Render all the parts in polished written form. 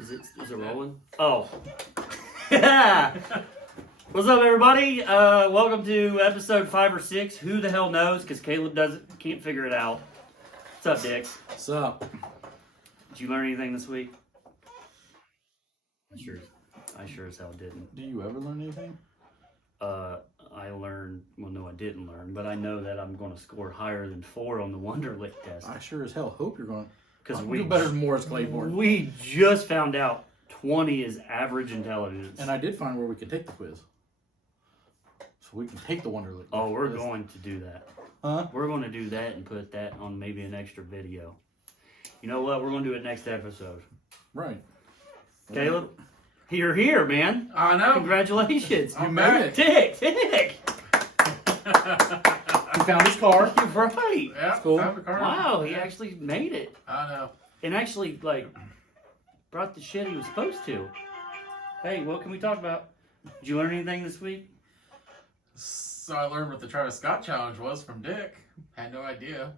Is it rolling? Oh. Yeah. What's up, everybody? Welcome to episode 5 or 6. Who the hell knows? Because Caleb can't figure it out. What's up, Dick? What's up? Did you learn anything this week? I sure as hell didn't. Do you ever learn anything? I learned. Well, no, I didn't learn, but I know that I'm going to score higher than 4 on the Wonderlic test. I sure as hell hope you're going. Because we do better than Morris Claiborne. We just found out 20 is average intelligence. And I did find where we could take the quiz. So we can take the Wonderlic. Oh, we're going to do that. Huh? We're going to do that and put that on maybe an extra video. You know what? We're going to do it next episode. Right. Caleb, you're here, man. I know. Congratulations. You made it. Tick. He found his car. You're right. Yeah, Cool. found the car. Wow, he actually made it. I know. And actually, brought the shit he was supposed to. Hey, what can we talk about? Did you learn anything this week? So I learned what the Travis Scott challenge was from Dick. Had no idea.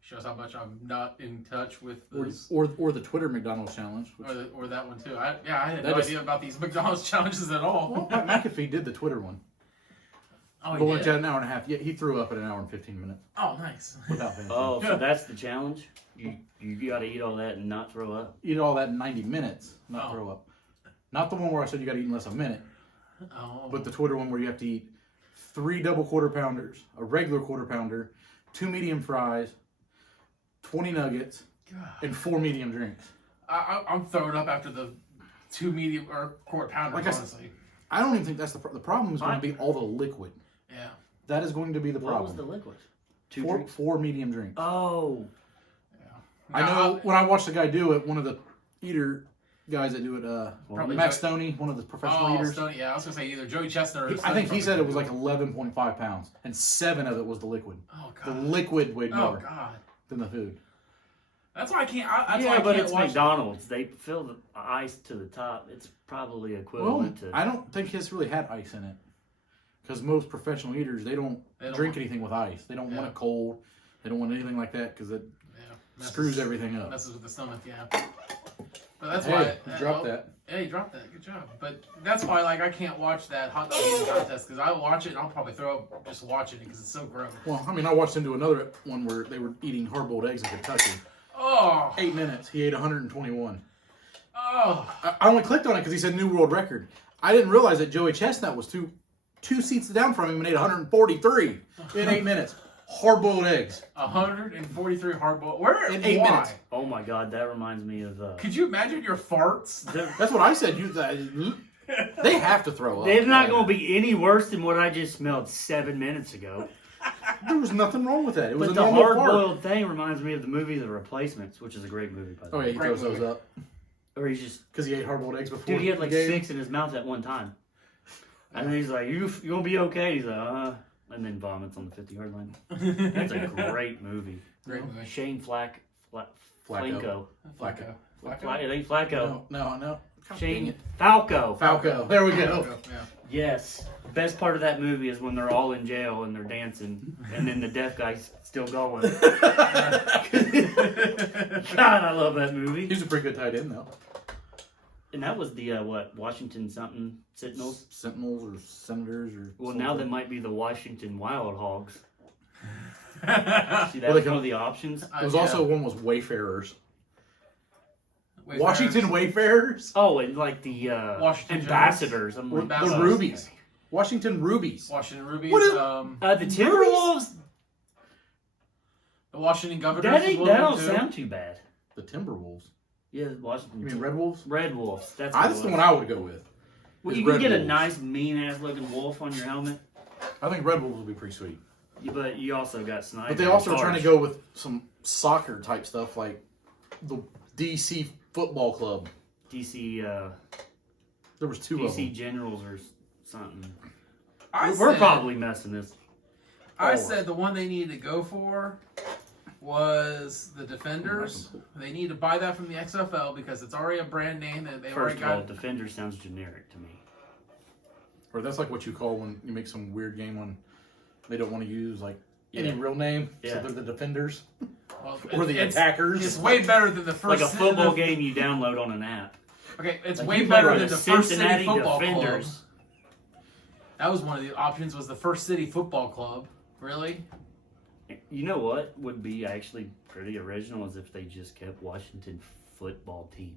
Shows how much I'm not in touch with this. Or the Twitter McDonald's challenge. Which, Or that one too. I had That no is- idea about these McDonald's challenges at all. well, Pat McAfee did the Twitter one. Oh, But he went did? to an hour and a half. Yeah, he threw up at an hour and 15 minutes Oh, nice. without paying Oh, attention. so that's the challenge? You got to eat all that and not throw up? Eat all that in 90 minutes, not Oh. throw up. Not the one where I said you got to eat in less than a minute, Oh. but the Twitter one where you have to eat 3 double quarter pounders, a regular quarter pounder, 2 medium fries, 20 nuggets, God. and 4 medium drinks. I'm throwing up after the 2 medium or quart pounders, Like I said- honestly. I don't even think that's the problem. Is going to be all the liquid. Yeah. That is going to be the What problem. was the liquid? 2 Four, drinks? 4 medium drinks. Oh. I know when I watched the guy do it, one of the eater guys that do it, Probably Max Joey- Stoney, one of the professional Oh, eaters. Stoney, yeah, I was going to say either Joey Chestnut or I Stoney think he probably said it was did. like 11.5 pounds, and 7 of it was the liquid. Oh, The God. liquid weighed Oh, more God. than the food. That's why I can't. That's why Yeah, I but can't it's watch McDonald's. They fill the ice to the top. It's probably Well, equivalent to... I don't think his really had ice in it. Because most professional eaters, they don't drink anything with ice. They don't want it cold. They don't want anything like that because it Yeah, screws everything up. Messes with the stomach, yeah. But that's Hey, why you dropped that. Yeah, you dropped that. Good job. But that's why, I can't watch that hot dog eating contest because I watch it and I'll probably throw up just watching it because it's so gross. Well, I mean, I watched him do another one where they were eating hard-boiled eggs in Kentucky. Oh, 8 minutes. He ate 121. oh, I only clicked on it because he said new world record. I didn't realize that Joey Chestnut was two seats down from him and ate 143 in 8 minutes. Hard-boiled eggs. 143 hard-boiled. Where? In 8 why? minutes. Oh, my God. That reminds me of... Could you imagine your farts? That's what I said. They have to throw up. They're not going to be any worse than what I just smelled 7 minutes ago. There was nothing wrong with that. It was But a the normal fart. hard-boiled thing reminds me of the movie The Replacements, which is a great movie, by the Oh, way. yeah, he throws those up. Or he's just... Because he ate hard-boiled eggs before Dude, he had the like game. 6 in his mouth at one time. And then he's like, you gonna be okay? He's like, and then vomits on the 50-yard line. That's a great movie. Great movie. Shane Flacco. Flacco. It ain't Flacco. No. Shane Falco. Falco. There we go. Yeah. Yes. Best part of that movie is when they're all in jail and they're dancing, and then the deaf guy's still going. God, I love that movie. He's a pretty good tight end, though. And that was the Washington something Sentinels. Sentinels or Senators or. Well, something. now they might be the Washington Wild Hogs. See, that Well, was one of the options. There was also one was Wayfarers. Wayfarers. Washington Wayfarers. Oh, and like the Washington ambassadors. I'm like, The Ambassadors. Rubies. Washington Rubies. Washington Rubies. What is- the Timberwolves. The Washington Governors. That was don't one too. sound too bad. The Timberwolves. Yeah, Washington. You mean Red Wolves? Red Wolves. That's That's the one I would go with. Well, is you can Red get a Wolves. nice, mean-ass looking wolf on your helmet, I think Red Wolves would be pretty sweet. but you also got Snyder. But they also are trying to go with some soccer type stuff like the DC Football Club. DC. There was 2 of DC them. Generals or something. I We're said- probably messing this. I Oh. said the one they needed to go for was the Defenders. They need to buy that from the XFL because it's already a brand name that they First already of all, got. Defender sounds generic to me. Or that's like what you call when you make some weird game when they don't want to use like any Yeah. real name. Yeah. So they're the defenders. Well, Or the it's- attackers. It's way better than the first. Like a football game you download on an app. Okay, it's Like, way you better play than the the First City Cincinnati Football Club. Defenders. That was one of the options. Was the First City Football Club? Really? You know what would be actually pretty original is if they just kept Washington Football Team.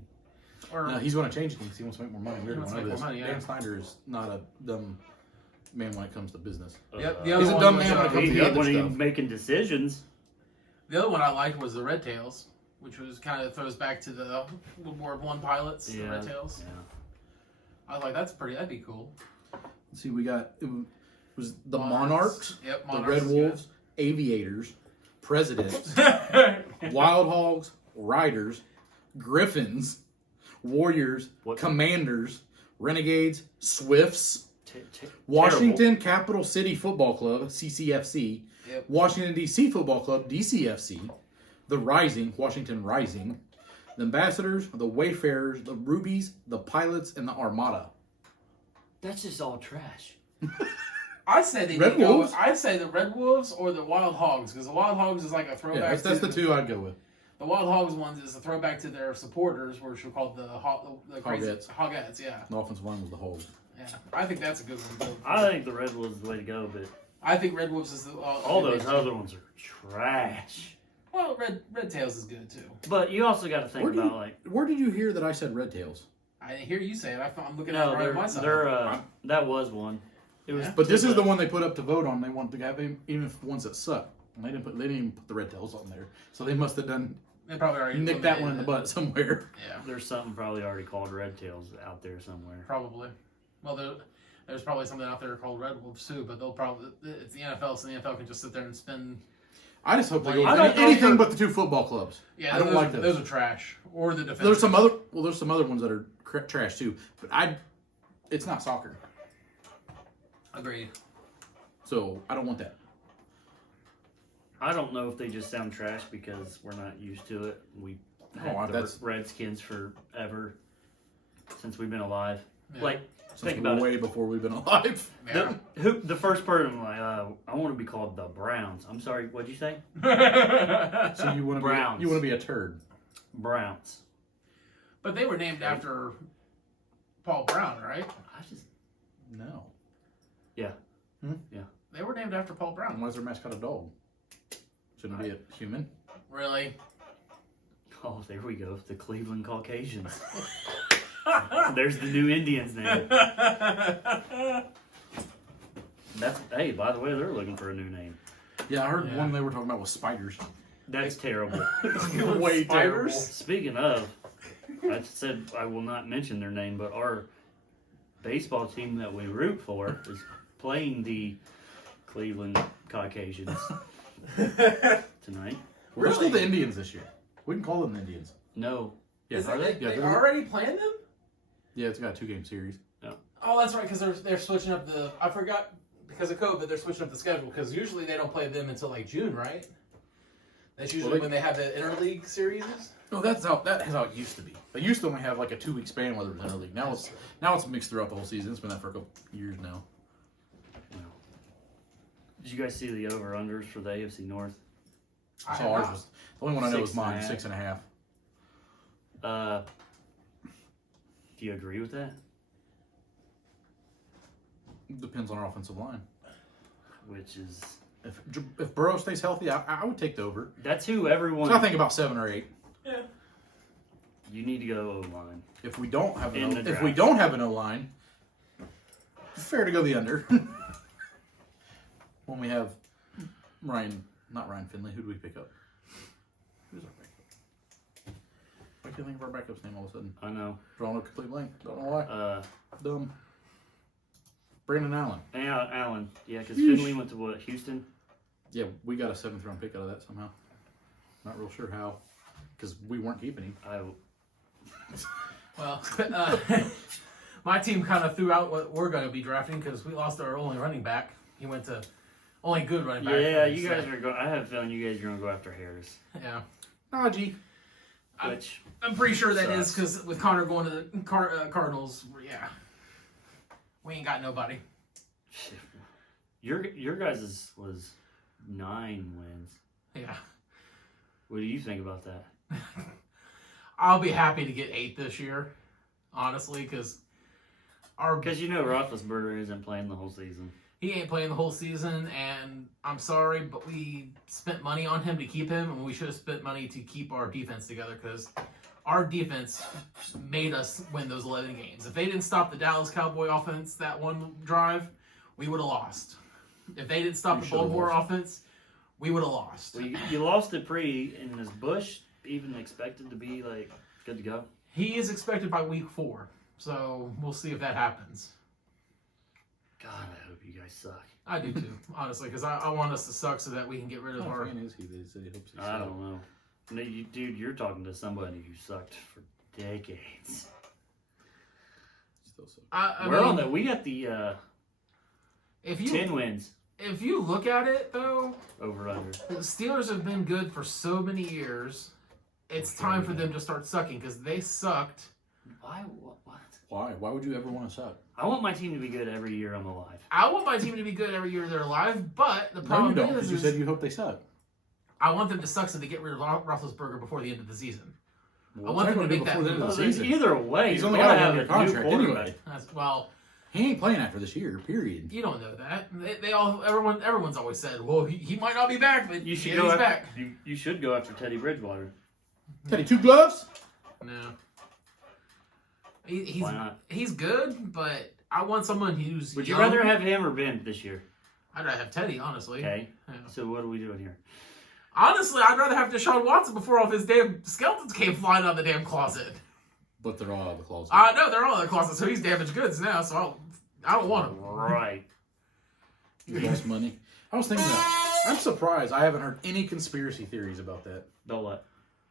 Or No, he's going to change it because he wants to make more money. We already wants to went over make this. more money, yeah. Dan Snyder is not a dumb man when it comes to business. Yep, the He's other a one dumb was, man when it comes to He, the other when he's stuff. making decisions. the other one I liked was the Red Tails, which was kind of throws back to the World War I pilots. The Red Tails. Yeah. I was like, that'd be cool. Let's see, we got it was the Monarchs. Monarchs, Yep, the Monarchs Red is Wolves, Aviators, Presidents, good. Wild Hogs, Riders, Griffins, Warriors, What? Commanders, Renegades, Swifts, Terrible. Washington Capital City Football Club, CCFC, Yep. Washington, D.C. Football Club, DCFC, the Rising, Washington Rising, the Ambassadors, the Wayfarers, the Rubies, the Pilots, and the Armada. That's just all trash. I'd say they Red need to go. Wolves? I'd say the Red Wolves or the Wild Hogs, because the Wild Hogs is like a throwback. Yeah, that's to the two I'd go with. The Wild Hogs ones is a throwback to their supporters, which are called the crazy Hogettes. Hogettes. Yeah, The offensive line was the Hogs. yeah. I think that's a good one. I think the Red Wolves is the way to go, but I think Red Wolves is the, all those other ones are trash. Well, Red Tails is good too. But you also got to think about like Where did you hear that I said Red Tails? I didn't hear you say it. I'm looking at no, it right on my side. that was one. It was, But this is the one they put up to vote on. They want to have him, even if the ones that suck. And they didn't even put the Red Tails on there. So they must have They probably already nicked that eliminated one in the it. butt somewhere. Yeah, There's something probably already called Red Tails out there somewhere. probably. Well, there's probably something out there called Red Wolves too, but they'll probably it's the NFL, so the NFL can just sit there and spend. I just hope they go I with don't know anything if but the two football clubs. Yeah, I don't like those. Those are trash. Or the defense. There's some other ones that are trash too. But it's not soccer. Agreed. So I don't want that. I don't know if they just sound trash because we're not used to it. We had the that's- Redskins forever since we've been alive. Yeah. Like, Since think we're about way it. before we've been alive. Yeah. The first person like, I want to be called the Browns. I'm sorry, what'd you say? So you want to Browns. be you want to be a turd. Browns. But they were named after Paul Brown, right? I just No. They were named after Paul Brown. Why is their mascot a dog? Shouldn't it be a human? Really? oh, there we go. The Cleveland Caucasians. There's the new Indians name. That's hey, by the way, they're looking for a new name. Yeah, I heard Yeah. one they were talking about was spiders. That's terrible. Way Spiders? terrible. Speaking of, I said I will not mention their name, but our baseball team that we root for is playing the Cleveland Caucasians tonight. We're still Really? the Indians this year. We can call them the Indians. No. Yeah, Is Are it- they? Yeah, they they're- already playing them? Yeah, it's got a 2-game series. Oh, that's right, because they're switching up the. I forgot because of COVID, they're switching up the schedule. Because usually they don't play them until like June, right? That's usually when they have the interleague series. No, that's how it used to be. They used to only have like a 2-week span whether it was interleague. Now it's mixed throughout the whole season. It's been that for a couple years now. Did you guys see the over-unders for the AFC North? I So have ours not. was the only one I know is mine, 6.5. 6.5. Do you agree with that? Depends on our offensive line. Which is If Burrow stays healthy, I would take the over. that's who everyone. So I think about 7 or 8. Yeah. You need to go O-line. If we don't have In the if draft. we don't have an O line, fair to go the under. When we have not Ryan Finley, who do we pick up? Who's our backup? I can't think of our backup's name all of a sudden. I know. Drawing a complete blank. Don't know why. Dumb. Brandon Allen. Allen. Yeah, because Yeesh. Finley went to what? Houston. Yeah, we got a 7th round pick out of that somehow. Not real sure how, because we weren't keeping him. Well, my team kind of threw out what we're going to be drafting because we lost our only running back. He went to only good running back. Yeah, you guys are going. I have a feeling you guys are going to go after Harris. Yeah. Najee. Which I'm pretty sure that is sucks. because with Connor going to the Cardinals, yeah, we ain't got nobody. your guys' was 9 wins. Yeah, What do you think about that? I'll be happy to get 8 this year. honestly, because Roethlisberger isn't playing the whole season. he ain't playing the whole season, and I'm sorry, but we spent money on him to keep him, and we should have spent money to keep our defense together, because our defense made us win those 11 games. If they didn't stop the Dallas Cowboy offense that one drive, we would have lost. If they didn't stop the Baltimore offense, we would have lost. Well, you lost it and is Bush even expected to be, like, good to go? He is expected by week 4, so we'll see if that happens. God, I hope you guys suck. I do too, honestly, because I want us to suck so that we can get rid of How our... fan is he that he said he hopes he I don't know. No, dude, you're talking to somebody who sucked for decades. Still so. We got the 10 wins. If you look at it, though, over under. the Steelers have been good for so many years. It's time for them to start sucking, because they sucked. Why? What? Why? Why would you ever want to suck? I want my team to be good every year I'm alive. I want my team to be good every year they're alive, but the problem No, you don't, is, because you said you hope they suck. I want them to suck so they get rid of Roethlisberger before the end of the season. Well, I want them to make that before the end of the move. season. Either way, He's you're only gonna got have a a new contract quarterback. anyway. Well, He ain't playing after this year, period. you don't know that. Everyone's always said, well, he might not be back, but You should he's go after, back. You should go after Teddy Bridgewater. Teddy, 2 gloves? No. Why not? He's good, but I want someone who's Would you young. rather have him or Ben this year? I'd rather have Teddy, honestly. Okay. Yeah. So what are we doing here? Honestly, I'd rather have Deshaun Watson before all of his damn skeletons came flying out of the damn closet. But they're all out of the closet. No, they're all in the closet, so he's damaged goods now, so I don't want him. Right. You lost money. I was thinking that. I'm surprised I haven't heard any conspiracy theories about that. Don't what?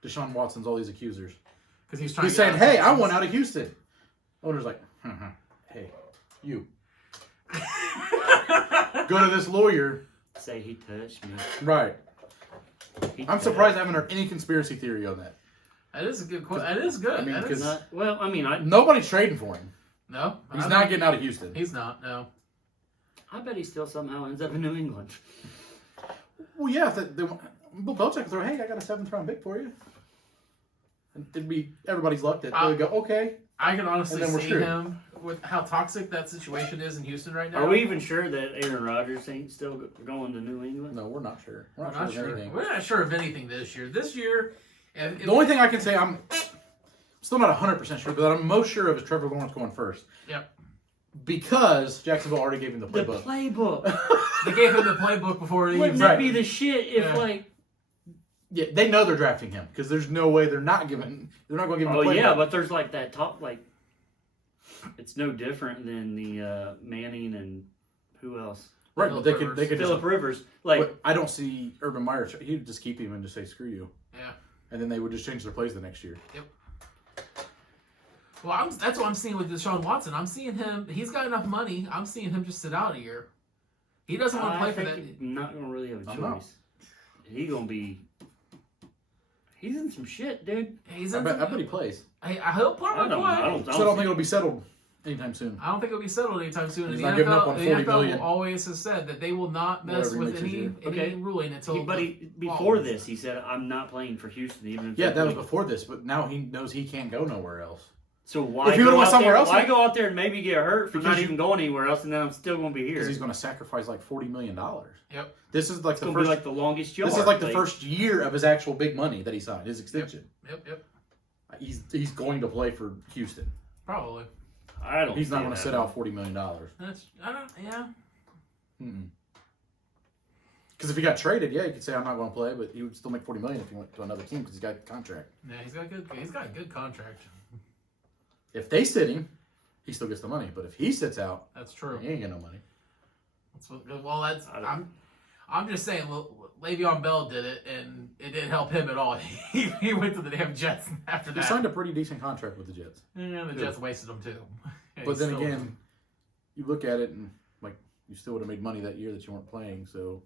Deshaun Watson's all these accusers. Because he's trying He's to saying, hey, I want out of Houston. Owner's like, hey, you. Go to this lawyer. Say he touched me. Right. I'm touched surprised I haven't heard any conspiracy theory on that. That is a good question. That is good. I mean, That because- is... Nobody's trading for him. No. He's not getting out of Houston. He's not, no. I bet he still somehow ends up in New England. Well, yeah. Bill Belichick would throw, hey, I got a 7th round pick for you. And it'd be everybody's luck that they would go, okay. I can honestly And then we're see screwed. him with how toxic that situation is in Houston right now. Are we even sure that Aaron Rodgers ain't still going to New England? No, we're not sure. We're We're not not sure of sure. anything. We're not sure of anything this year. This year, The only thing I can say, I'm still not 100% sure, but I'm most sure of is Trevor Lawrence going first. Yep. Because Jacksonville already gave him the The playbook. playbook. they gave him the playbook before he Wouldn't even... that be the shit if, Yeah. Yeah, they know they're drafting him because there's no way they're not going to give him the playbook. Oh, yeah, but there's that top, it's no different than the Manning and who else? Right, but they could Phillip Rivers. I don't see Urban Meyer. He'd just keep him and just say, screw you. Yeah. And then they would just change their plays the next year. Yep. Well, that's what I'm seeing with Deshaun Watson. I'm seeing him. He's got enough money. I'm seeing him just sit out a year. He doesn't want to play for that. He's not going to really have a I know. choice. He's going to be... He's in some shit, dude. I bet he plays. I hope probably play. I don't think it'll be settled anytime soon. I don't think it'll be settled anytime soon. He's And not the giving up on NFL, $40 the million. NFL always has said that they will not mess Whatever he with makes this any year. ruling until. Before this, he said, "I'm not playing for Houston." Even if Yeah, they're that was playing." before this, but now he knows he can't go nowhere else. So why? If he would've went somewhere else, why go out there and maybe get hurt for Because not even going anywhere else, and then I'm still going to be here? Because he's going to sacrifice like $40 million. Yep. This is like It's the going to first. be the longest yard. This is like the first year of his actual big money that he signed, his extension. Yep. He's going to play for Houston. Probably. I don't. He's not see going that. to sit out $40 million. Yeah. Because if he got traded, yeah, he could say I'm not going to play, but he would still make $40 million if he went to another team because he's got a contract. Yeah, he's got a good contract. If they sit him, he still gets the money. But if he sits out, That's true. he ain't getting no money. I'm just saying, Le'Veon Bell did it, and it didn't help him at all. He went to the damn Jets after He that. signed a pretty decent contract with the Jets. Yeah, the Jets wasted him too. But then again, you look at it and you still would have made money that year that you weren't playing, so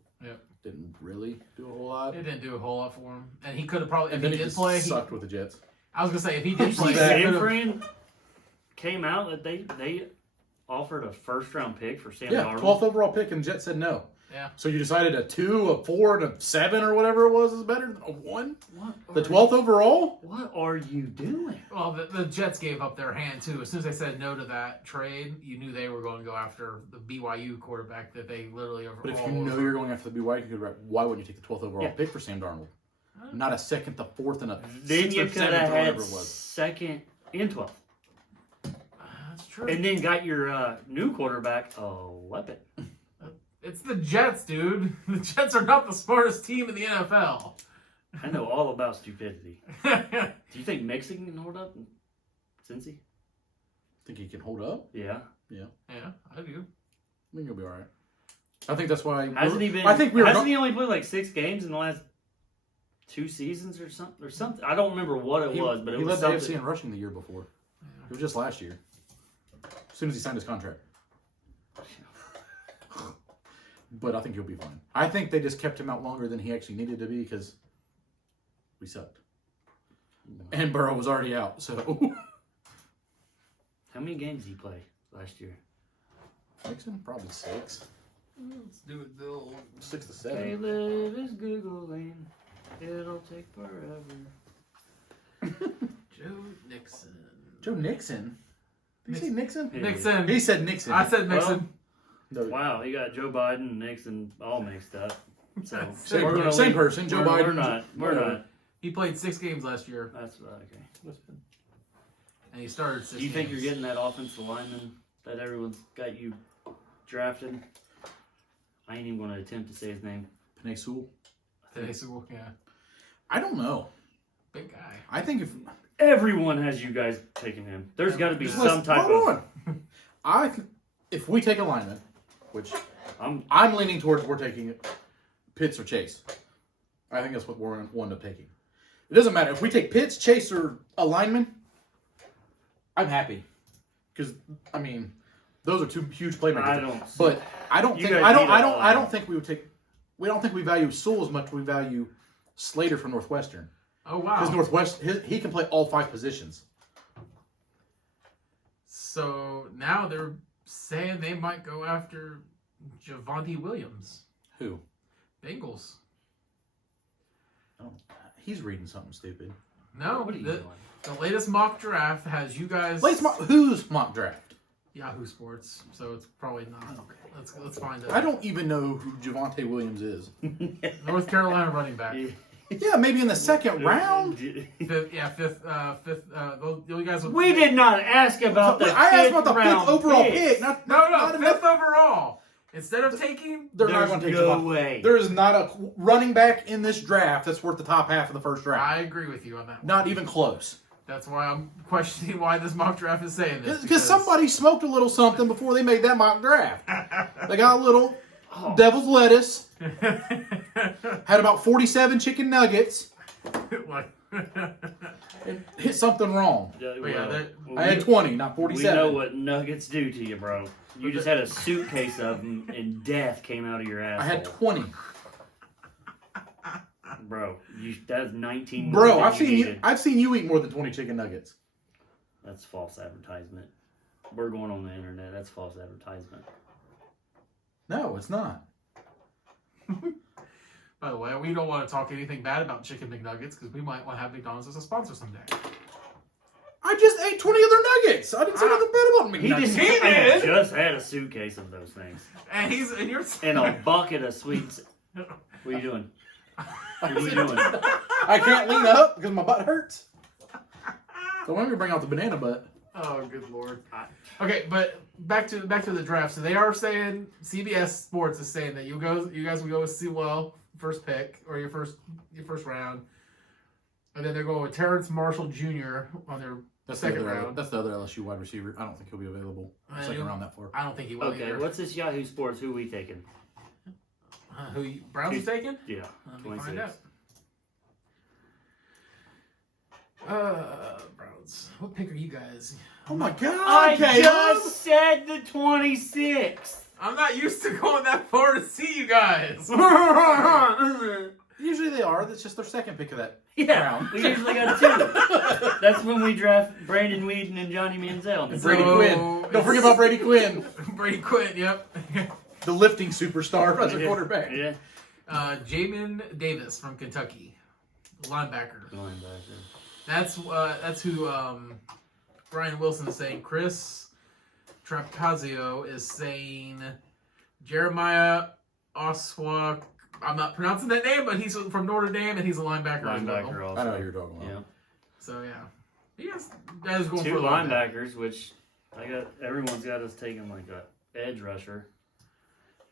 didn't really do a whole lot. it didn't do a whole lot for him, and he could have probably. And If then he he did just play, sucked with the Jets. I was gonna say if he did play, San he could've- Fran came out that they offered a first round pick for Sam Yeah, Darnold. 12th overall pick, and Jets said no. Yeah. So you decided a 2, a 4, and a 7 or whatever it was is better than a 1? What? The 12th overall? What are you doing? Well, the Jets gave up their hand, too. As soon as they said no to that trade, you knew they were going to go after the BYU quarterback that they literally over. But if you know you're going after the BYU quarterback, why wouldn't you take the 12th overall pick for Sam Darnold? Not a 2nd, the 4th, and a 6th Then you or could 7th have or had whatever it was. 2nd and 12th. That's true. And then got your new quarterback a weapon. It's the Jets, dude. The Jets are not the smartest team in the NFL. I know all about stupidity. Do you think Mixon can hold up in Cincy? Think he can hold up? Yeah. Yeah, I do. I think he'll be all right. I think that's why. Hasn't he been? I think we were. Hasn't he only played like 6 games in the last 2 seasons or something? I don't remember what it was, but it he was led the something. AFC in rushing the year before. It was just last year. As soon as he signed his contract. But I think he'll be fine. I think they just kept him out longer than he actually needed to be because we sucked. And Burrow was already out, so. How many games did he play last year? Nixon? Probably 6. Let's do it, Bill. 6 to 7. Caleb is Googling. It'll take forever. Joe Nixon. Joe Nixon? Did you say Nixon? Yeah. Nixon. He said Nixon. I said Nixon. No. Wow, you got Joe Biden and Nixon all mixed up. So Same, we're gonna same leave- person, Joe we're- Biden. We're not. We're not. He played 6 games last year, That's okay. and he started 6 Do you think you're games. getting that offensive lineman that everyone's got you drafted? I ain't even going to attempt to say his name. Penei Sewell? Today, so, yeah. I don't know. Big guy. I think if Everyone has you guys taking him. There's got to be Just some listen, type hold of. on. If we take a lineman, which I'm I'm leaning towards we're taking Pitts or Chase. I think that's what we're going to end up taking. It doesn't matter. If we take Pitts, Chase, or a lineman, I'm happy. Because, I mean, those are 2 huge playmakers. I don't. But I don't You think guys need a I line. don't think we would take. We don't think we value Sewell as much as we value Slater from Northwestern. Oh, wow. Because he can play all 5 positions. So now they're saying they might go after Javonte Williams. Who? Bengals. Oh, he's reading something stupid. No, What are you the, doing? the latest mock draft has you guys. Who's mock draft? Yahoo Sports, so it's probably not. Let's find it. I don't even know who Javonte Williams is. North Carolina running back. Yeah, maybe in the 2nd round. Fifth. You guys. Would, We did not ask about the. I asked about the 5th 5th overall pick. pick. No, not fifth enough. overall. Instead of taking, They're not There's going to take no Javonte. way. There is not a running back in this draft that's worth the top half of the first round. I agree with you on that one. Not even close. That's why I'm questioning why this mock draft is saying this. Because somebody smoked a little something before they made that mock draft. They got a little devil's lettuce, had about 47 chicken nuggets, and hit something wrong. Yeah, But yeah, that- I had 20, not We 47. know what nuggets do to you, bro. You just had a suitcase of them, and death came out of your ass. I had 20. Bro, that's 19. Bro, more I've than seen you. needed. I've seen you eat more than 20 chicken nuggets. That's false advertisement. We're going on the internet. That's false advertisement. No, it's not. By the way, we don't want to talk anything bad about Chicken McNuggets because we might want to have McDonald's as a sponsor someday. I just ate 20 other nuggets. I didn't say nothing bad about He McNuggets. didn't. He I did. just had a suitcase of those things And you're and a bucket of sweets. What are you doing? What are you doing? I can't lean up because my butt hurts. Don't make me bring out the banana butt. Oh, good lord. Okay, but back to the draft. So they are saying CBS Sports is saying that you guys will go with Sewell first pick or your first round, and then they're going with Terrence Marshall Jr. on their second round. That's the other LSU wide receiver. I don't think he'll be available second round that far. I don't think he will Okay, either. what's this Yahoo Sports? Who we taking? Browns are taking? Yeah, Let me find 26. out. Browns. What pick are you guys? Oh my God! I Caleb! just said the 26th. I'm not used to going that far to see you guys. Usually they are. That's just their second pick of that Yeah, round. we usually got 2. That's when we draft Brandon Whedon and Johnny Manziel. And Brady So, Quinn. Don't forget about Brady Quinn. Brady Quinn, yep. the lifting superstar as a quarterback. Yeah. Jamin Davis from Kentucky, linebacker. That's who Brian Wilson is saying. Chris Trapazio is saying Jeremiah Oswak. I'm not pronouncing that name, but he's from Notre Dame and he's a linebacker as well. Also. I know who you're talking about. Yeah. So yeah, you guys going Two for linebackers, which everyone's got us taking like a edge rusher.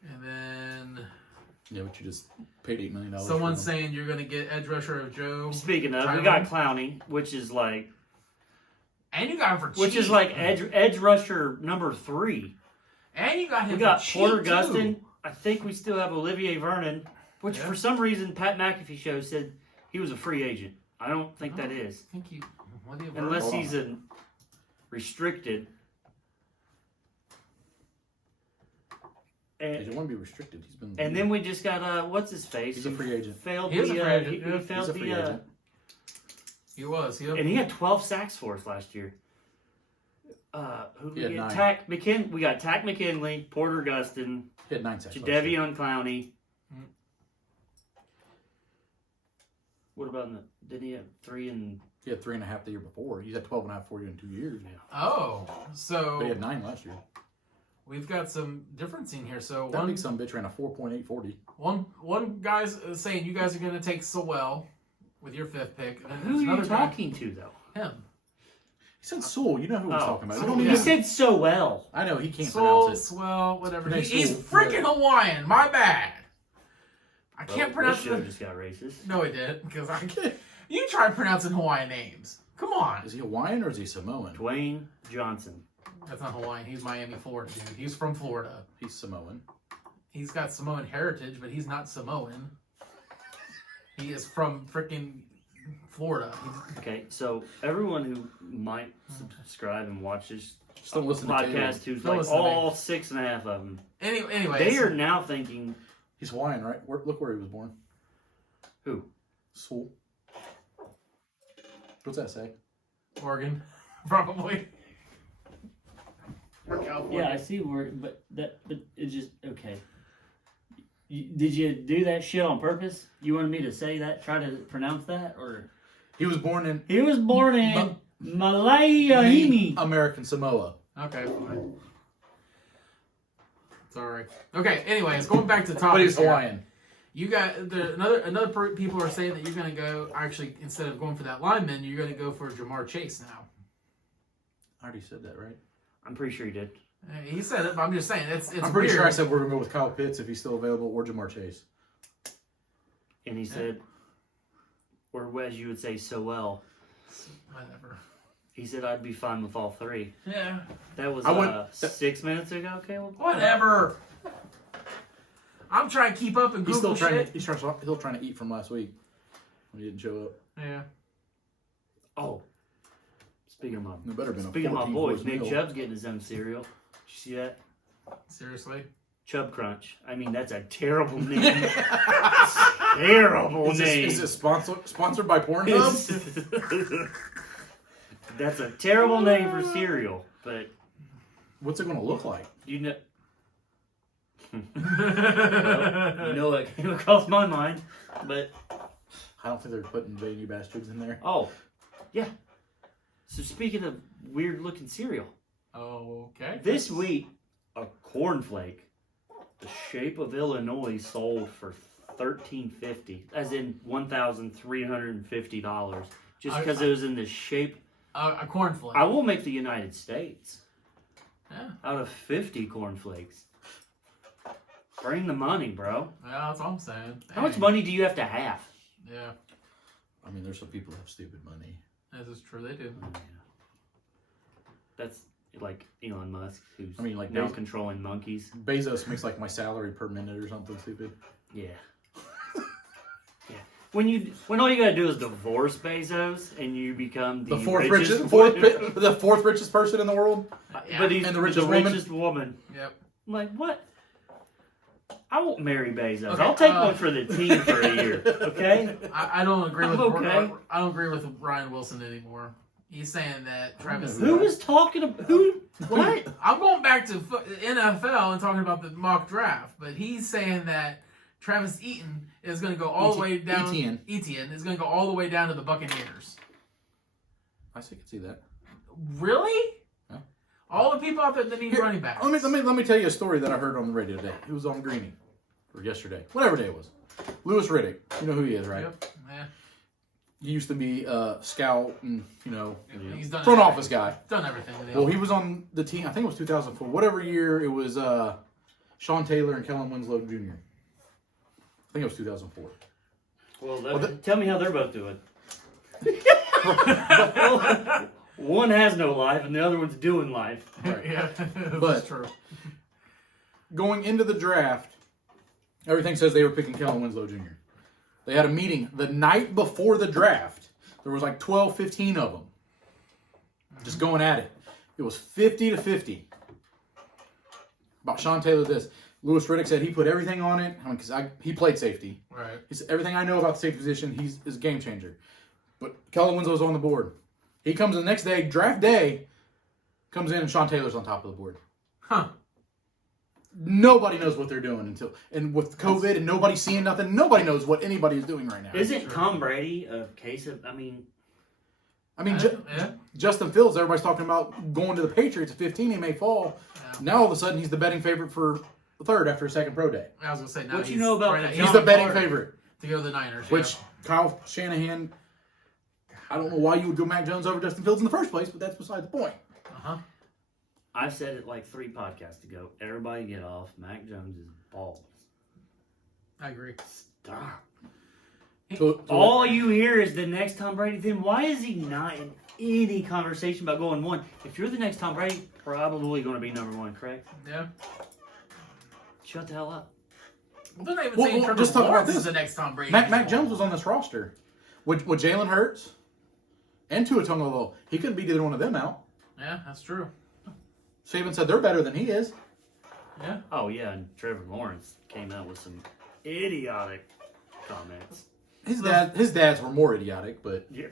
And then Yeah, but you just paid $8 million. someone's saying you're going to get edge rusher of Joe. Speaking of, we got Clowney, which is like, and you got him for cheap. which is like edge rusher number 3. And you got him. We got for cheap Porter too. Gustin. I think we still have Olivier Vernon, which for some reason Pat McAfee show said he was a free agent. I don't think that is. I think Unless he's a restricted. He doesn't want to be restricted. He's been. And then we just got what's his face? He's a free agent. Failed He is a free agent, He yeah. failed He's a free agent. He was. Yep. And he had 12 sacks for us last year. Who He had 9. We got Tack McKinley, Porter Gustin, He had 9 sacks. last year. Jadeveon Clowney. What about did he have 3 and? He had 3.5 the year before. He's had 12.5 for you in 2 years. Oh, so But he had 9 last year. we've got some difference in here. So That big son of a bitch ran a 4.840. one guy's saying you guys are going to take Sewell with your 5th pick. And Who are you another guy- talking to though? Him. He said Sewell. You know who we're talking about. Sewell, You don't You even- said so well. I know he can't Swell, pronounce it. Swell, whatever. Pronounce He's Swell. freaking Hawaiian. My bad. I can't pronounce This show it. just got racist. No, it didn't. Because you try pronouncing Hawaiian names. Come on. Is he Hawaiian or is he Samoan? Dwayne Johnson. That's not Hawaiian. He's Miami, Florida, dude. He's from Florida. He's Samoan. He's got Samoan heritage, but he's not Samoan. He is from freaking Florida. Okay, so everyone who might subscribe and watch this Just don't listen to podcast, Taylor. who's Don't like listen to me. all 6.5 of them, Anyway, they are now thinking, He's Hawaiian, right? Look where he was born. who? Sewell. What's that say? Oregon, probably. Or California. Yeah, I see where, but it's just okay. Did you do that shit on purpose? You wanted me to say that, try to pronounce that, or He was born in he was born in Malaya. American Samoa. Okay, fine. Sorry. Okay, anyways, going back to topics. But he's here. Hawaiian. You got people are saying that you're going to go. Actually, instead of going for that lineman, you're going to go for Jamar Chase now. I already said that, right? I'm pretty sure he did. He said it, but I'm just saying it's. I'm pretty weird. sure I said we're going to go with Kyle Pitts if he's still available or Jamar Chase. And he said, or as you would say, so well. Whatever. He said I'd be fine with all 3. Yeah. That was I went- 6 minutes ago, Caleb. Whatever. I'm trying to keep up and He's Google still trying. shit. He's still trying to eat from last week when he didn't show up. Yeah. Oh, speaking of my There better been a speaking of my 14 boys, course Nick meal. Chubb's getting his own cereal. Did you see that? Seriously. Chubb Crunch. I mean, that's a terrible name. Terrible name. Is it sponsored by Pornhub? That's a terrible name for cereal, but What's it going to look like? you know, well, you know what came across my mind. But I don't think they're putting baby bastards in there. oh, yeah. So speaking of weird-looking cereal, Okay. this week a cornflake, the shape of Illinois, sold for $13.50, as in $1,350, just because it was in the shape. A cornflake. I will make the United States Yeah. out of 50 cornflakes. Bring the money, bro. Yeah, that's all I'm saying. How much money do you have to have? Yeah, I mean, there's some people that have stupid money. this is true. They do. That's like Elon Musk, who's I mean, like now Bez- controlling monkeys. Bezos makes like my salary per minute or something stupid. Yeah. Yeah. When all you gotta do is divorce Bezos and you become the The richest fourth richest person in the world. but he's And the the richest woman? richest woman. Yep. I'm like, what? I won't marry Bezos. Okay, I'll take one for the team for a year. Okay? I don't agree with. I'm okay. I don't agree with Ryan Wilson anymore. He's saying that Travis. Who was talking about who? What? I'm going back to NFL and talking about the mock draft, but he's saying that Travis Etienne is going to go all the way down. Etienne is going to go all the way down to the Buccaneers. I can see that. Really? Yeah. All the people out there that need running backs. Let me tell you a story that I heard on the radio today. It was on Greeny, or yesterday, whatever day it was. Lewis Riddick, you know who he is, right? Yep. Yeah. He used to be a scout and He's done front everything. office guy. Done everything. With Well, he was on the team. I think it was 2004. Whatever year it was, Sean Taylor and Kellen Winslow Jr. I think it was 2004. Well, tell me how they're both doing. One has no life, and the other one's doing life. Right. Yeah, But- that's true. Going into the draft, everything says they were picking Kellen Winslow Jr. They had a meeting the night before the draft. There was like 12, 15 of them. Just going at it. It was 50-50. About Sean Taylor, this. Lewis Riddick said he put everything on it. Because he played safety. Right. He said, everything I know about the safety position, he's a game changer. But Kellen Winslow's on the board. He comes in the next day, draft day, comes in and Sean Taylor's on top of the board. Huh. Nobody knows what they're doing and with COVID and nobody seeing nothing, nobody knows what anybody is doing right now. Isn't Tom Brady a case of? Justin Fields, everybody's talking about going to the Patriots at 15. He may fall. Yeah. Now all of a sudden he's the betting favorite for the third after a second pro day. I was gonna say now. What you know about right John He's the betting Carter. favorite. to go to the Niners? Which Kyle Shanahan, I don't know why you would go Mac Jones over Justin Fields in the first place, but that's beside the point. I said it like 3 podcasts ago. Everybody get off. Mac Jones is balls. I agree. Stop. So All you hear is the next Tom Brady. Then why is he not in any conversation about going 1? If you're the next Tom Brady, probably going to be number 1, correct? Yeah. Shut the hell up. Well, they're not even Well, saying well, Trevor just talk about Lawrence this. is the next Tom Brady. Mac Jones was on this roster with Jalen Hurts and Tua Tagovailoa. He couldn't beat either one of them out. Yeah, that's true. Saban said they're better than he is. Yeah. Oh, yeah, and Trevor Lawrence came out with some idiotic comments. His dads were more idiotic, but Yeah.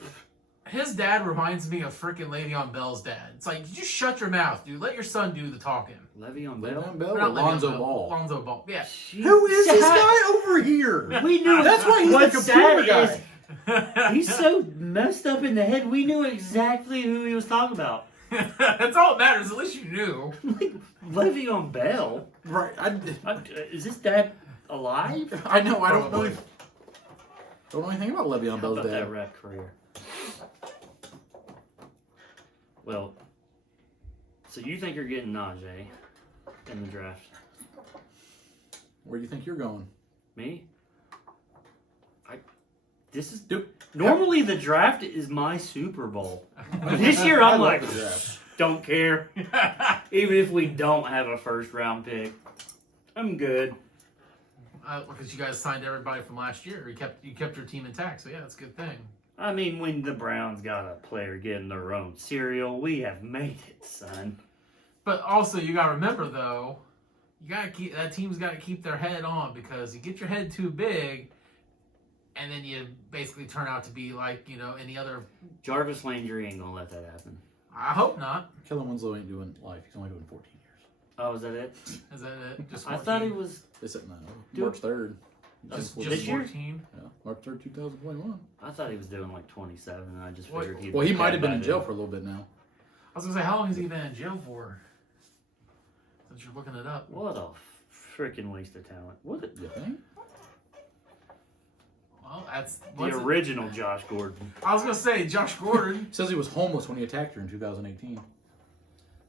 His dad reminds me of freaking Le'Veon Bell's dad. It's like, you shut your mouth, dude. Let your son do the talking. Le'Veon Bell? Le'Veon Bell Or or not Le'Veon Lonzo Bell. Ball. Lonzo Ball. Yeah. Who is this guy over here? We knew That's why he's what's the computer sad guy. is he's so messed up in the head. We knew exactly who he was talking about. That's all that matters. At least you knew. Like Le'Veon Bell. Right. Is this dad alive? I know. I don't know. Probably. Don't know anything about Le'Veon How Bell's about that dad. rap career? Well, so you think you're getting Najee in the draft? Where do you think you're going? Me? This is Dude, normally the draft is my Super Bowl. This year I'm like, love the draft. don't care. Even if we don't have a first round pick, I'm good. Because you guys signed everybody from last year. You kept your team intact. So, yeah, that's a good thing. I mean, when the Browns got a player getting their own cereal, we have made it, son. But also, you got to remember, though, that team's got to keep their head on, because you get your head too big, and then you basically turn out to be like, any other. Jarvis Landry ain't gonna let that happen. I hope not. Kellen Winslow ain't doing life. He's only doing 14 years. Oh, is that it? Is that it? Just I 14? thought he was. Is it now? Dude. March 3rd. Just This year? 14. Yeah, March 3rd, 2021. I thought he was doing like 27, and I just What? figured he. Well, he might have been in jail for a little bit now. I was going to say, how long has he been in jail for? Since you're looking it up. What a freaking waste of talent! What a, You think? Well, that's. the original Josh Gordon. I was going to say, Josh Gordon. He says he was homeless when he attacked her in 2018.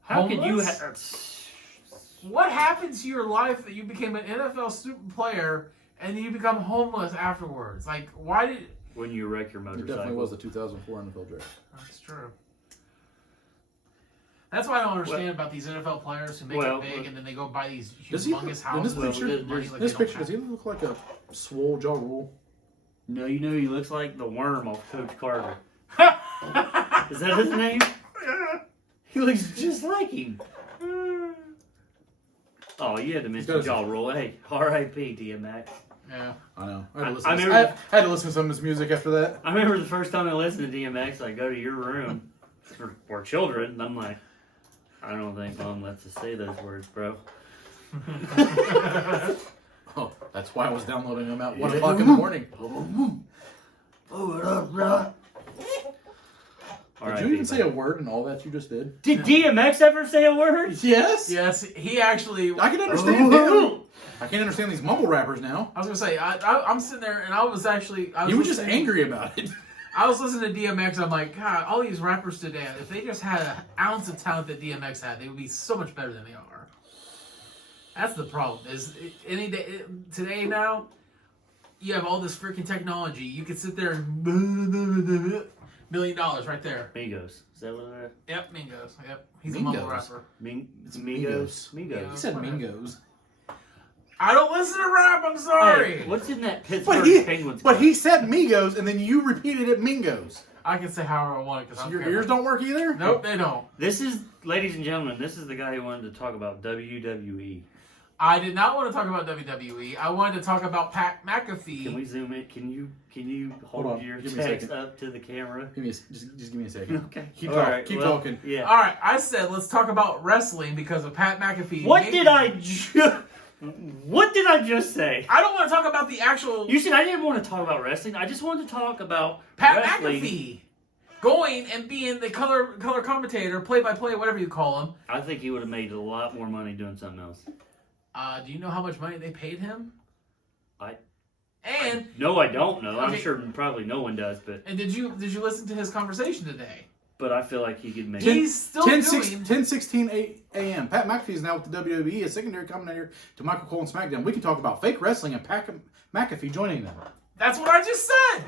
How could you? Homeless? What happened to your life that you became an NFL super player and then you become homeless afterwards? Like, why did... When you wreck your He motorcycle. definitely was the 2004 NFL draft. That's true. That's why I don't understand about these NFL players who make it big and then they go buy these Does he- humongous in this houses. with picture- money like In this they don't picture, does have. he look like a swole jaw rule? No, you know he looks like the worm off Coach Carter. Is that his name? He looks just like him. Oh, you had to mention got jaw roll. Hey, R.I.P. DMX. Yeah. I know. I I remember- had to listen to some of his music after that. I remember the first time I listened to DMX, I go to your room. for children. I'm like, I don't think Mom lets us say those words, bro. Oh, that's why I was downloading them at 1 o'clock in the morning. Did you even say a word in all that you just did? Did DMX ever say a word? Yes. Yes, he actually. I can understand him. I can't understand these mumble rappers now. I was gonna say I'm sitting there and I was You were just angry about it. I was listening to DMX and I'm like, God, all these rappers today, if they just had an ounce of talent that DMX had, they would be so much better than they are. That's the problem. Today now, you have all this freaking technology. You can sit there and $1 million right there. Migos. Is that what it is? Yep, Mingos. Yep, he's Mingos. a mumble rapper. It's Migos. He said Mingos. I don't listen to rap. I'm sorry. Hey, what's in that Pittsburgh Penguins? But he said Migos, and then you repeated it Mingos. I can say however I want because Your ears don't work either? Nope, they don't. This is, ladies and gentlemen, this is the guy who wanted to talk about WWE. I did not want to talk about WWE. I wanted to talk about Pat McAfee. Can we zoom in? Can you hold on, your give me a text second. up to the camera? Just give me a second. Okay. Keep All talking. right, Keep well, talking. Yeah. All right, I said let's talk about wrestling because of Pat McAfee. What did I just say? I don't want to talk about the actual You said I didn't want to talk about wrestling. I just wanted to talk about Pat wrestling. McAfee going and being the color commentator, play-by-play, whatever you call him. I think he would have made a lot more money doing something else. Do you know how much money they paid him? No, I don't know. I'm Okay. sure probably no one does, but And did you listen to his conversation today? I feel like he could make. He's still 10:16 a.m. Pat McAfee is now with the WWE as secondary commentator to Michael Cole and SmackDown. We can talk about fake wrestling and Pat McAfee joining them. That's what I just said.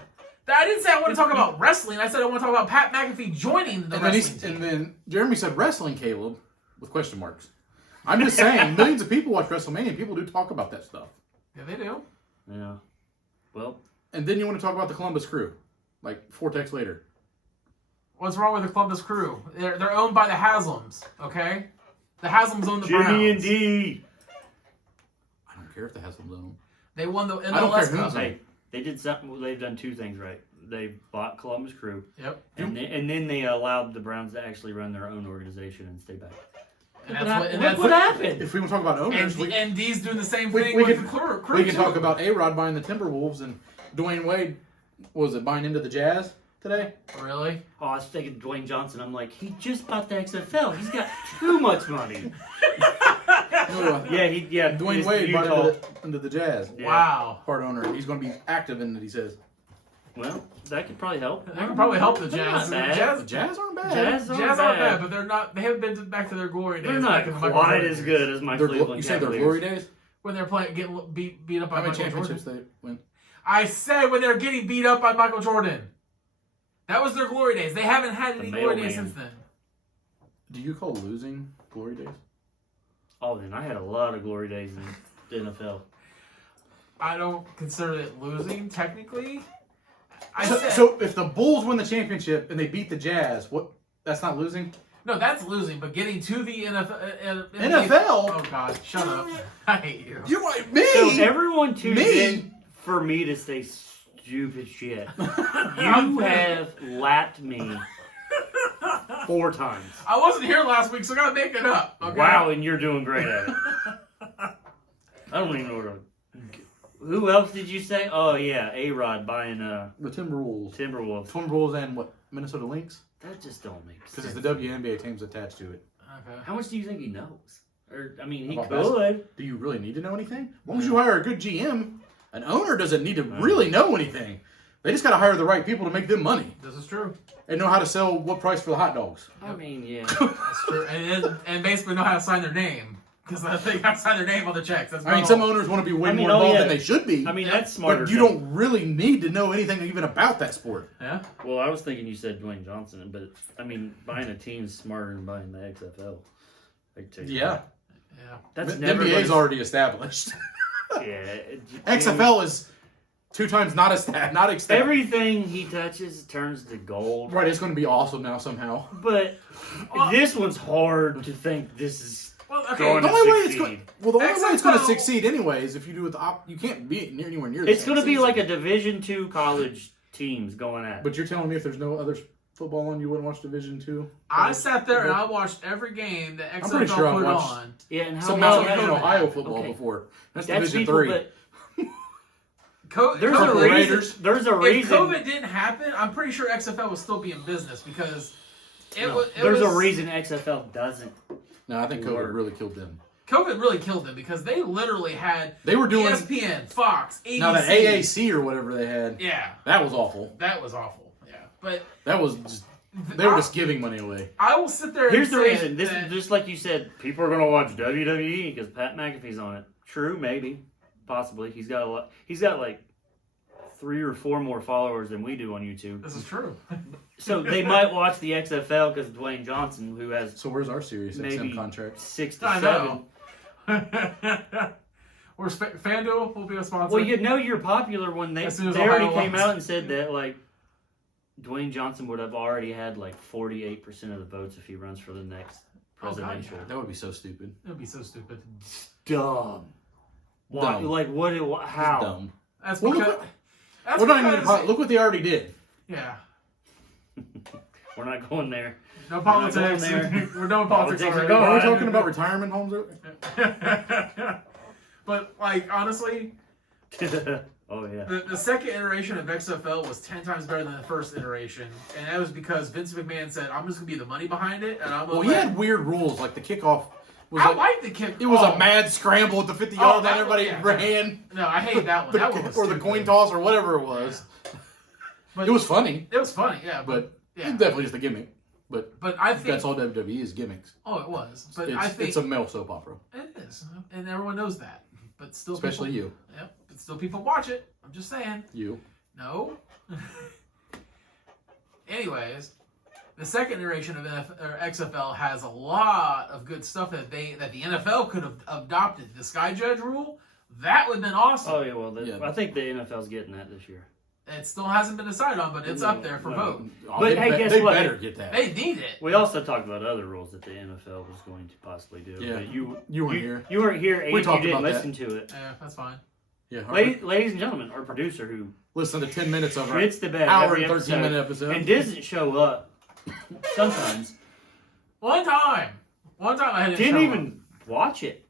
I didn't say I want to talk about wrestling. I said I want to talk about Pat McAfee joining the wrestling team. And then Jeremy said wrestling, Caleb, with question marks. I'm just saying, millions of people watch WrestleMania and people do talk about that stuff. Yeah, they do. Yeah. Well. And then you want to talk about the Columbus Crew, like 4 texts later. What's wrong with the Columbus Crew? They're owned by the Haslams, okay? The Haslams own the Browns. Jimmy and D. I don't care if the Haslams own. They won the MLS I don't care who's Cup. Hey, they did something. They've done 2 things right. They bought Columbus Crew. Yep. And then they allowed the Browns to actually run their own organization and stay back. And Look what happened. If we want to talk about owners, and D's doing the same we thing we with can- the Crew. we can too. talk about A-Rod buying the Timberwolves and Dwayne Wade, was it buying into the Jazz today? Really? Oh, I was thinking Dwayne Johnson. I'm like, he just bought the XFL. He's got too much money. Yeah. Dwayne he's Wade Utah. bought into the Jazz. Yeah. Wow. Part owner. He's going to be active in it, he says. Well, that could probably help. That could probably help the They're Jazz. not bad. The Jazz aren't bad. Jazz Jazz aren't bad, but they're not. They haven't been back to their glory days. They're not back in the Michael quite Jordan as days. good as my Cleveland You say their Cavaliers. glory days? When they're getting beat up by How many Michael championships Jordan. they win? I said when they're getting beat up by Michael Jordan. That was their glory days. They haven't had any glory days mailman. since then. Do you call losing glory days? Oh, then I had a lot of glory days in the NFL. I don't consider it losing technically. So if the Bulls win the championship and they beat the Jazz, that's not losing? No, that's losing. But getting to the NFL. NFL? Oh God, shut up! I hate you. You're like me. So everyone tuned Me? in for me to say stupid shit. You have lapped me 4 times. I wasn't here last week, so I gotta make it up. Okay? Wow, and you're doing great at it. I don't even know what. Who else did you say? Oh yeah, A-Rod buying The Timberwolves. Timberwolves. Timberwolves and what? Minnesota Lynx? That just don't make sense. Because it's the WNBA teams attached to it. Okay. How much do you think he knows? Or I mean, he About could. Do you really need to know anything? As long as you hire a good GM, an owner doesn't need to really know anything. They just got to hire the right people to make them money This is true. and know how to sell what price for the hot dogs. I mean, yeah. That's true. And basically know how to sign their name. Because they got to sign their name on the checks. That's I mean, some owners want to be way more involved than they should be. I mean, that's smarter. But you don't really need to know anything even about that sport. Yeah. Well, I was thinking you said Dwayne Johnson, but I mean, buying a team is smarter than buying the XFL. I take Yeah. Yeah. that's The never. NBA is already established. Yeah. XFL is 2 times not established. Everything he touches turns to gold. Right, it's going to be awesome now somehow. But this one's hard to think this is. Well, okay. Going The to only way it's succeed. the only way it's going to XFL succeed anyway is if you do it you can't be anywhere near the It's same going to be season. like a Division II college teams going at it. But you're telling me if there's no other football on, you wouldn't watch Division II? I sat there and I watched every game that I'm XFL pretty sure I've put watched on. Yeah, and how Some about Mountain COVID Ohio happened. football Okay. before. That's That's Division people, 3. but COVID there's a Purple reason. Raiders. There's a if reason. COVID didn't happen, I'm pretty sure XFL would still be in business because There's a reason XFL doesn't. No, I think COVID Work. really killed them. COVID really killed them because they literally had They were doing ESPN, Fox, ABC. now that AAC or whatever they had. Yeah, That was awful. that was awful. Yeah, but That was just, they were just giving money away. I will sit there. Here's and the say reason. This that- is just like you said. People are gonna watch WWE because Pat McAfee's on it. True, maybe, possibly. He's got a lot. He's got like 3 or 4 more followers than we do on YouTube. This is true. So they might watch the XFL because Dwayne Johnson, who has So where's our Sirius maybe XM contract? 6 to I 7. know. Where's FanDuel will be a sponsor. Well, you know you're popular when they As soon as they already Ohio came lost. out and said that like Dwayne Johnson would have already had like 48% of the votes if he runs for the next presidential. yeah. That would be so stupid. It would be so stupid. Dumb. Why? Dumb. Like what? Just How? dumb. That's Well, because. look, That's we're not even because- look what they already did. Yeah. We're not going there. No We're not politics. going We're done with politics Politics are already. gone. Are we talking about retirement homes? But like honestly, Oh yeah. the second iteration of XFL was 10 times better than the first iteration, and that was because Vince McMahon said, "I'm just gonna be the money behind it," and I'm gonna. Well, he let- had weird rules, like the kickoff was I like, like the kick. it was oh, a mad scramble at the 50-yard line. that Everybody one, yeah. ran. No, I hate that one. That one was Or the stupid. coin toss or whatever it was. But It was funny, It was funny, yeah. but yeah. it's definitely just a gimmick. But I think that's all WWE is gimmicks. Oh, it was. But It's, I think it's a male soap opera, it is, and everyone knows that. But still, especially people, you. Yep. But still, people watch it. I'm just saying. You. No. Anyways, the second iteration of XFL has a lot of good stuff that the NFL could have adopted. The Sky Judge rule, that would have been awesome. Oh yeah. Well, Yeah. I think the NFL's getting that this year. It still hasn't been decided on, but it's up there for No. vote. Oh, But they hey, guess they what? better get that. They need it. We also talked about other rules that the NFL was going to possibly do. Yeah. But you weren't here. You weren't here, and We you talked didn't about listen to it. Yeah, that's fine. Yeah. Ladies and gentlemen, our producer who Listen to 10 minutes of our hits the bed hour every and 13 episode minute episode. and doesn't show up sometimes. One time I had Didn't even watch it.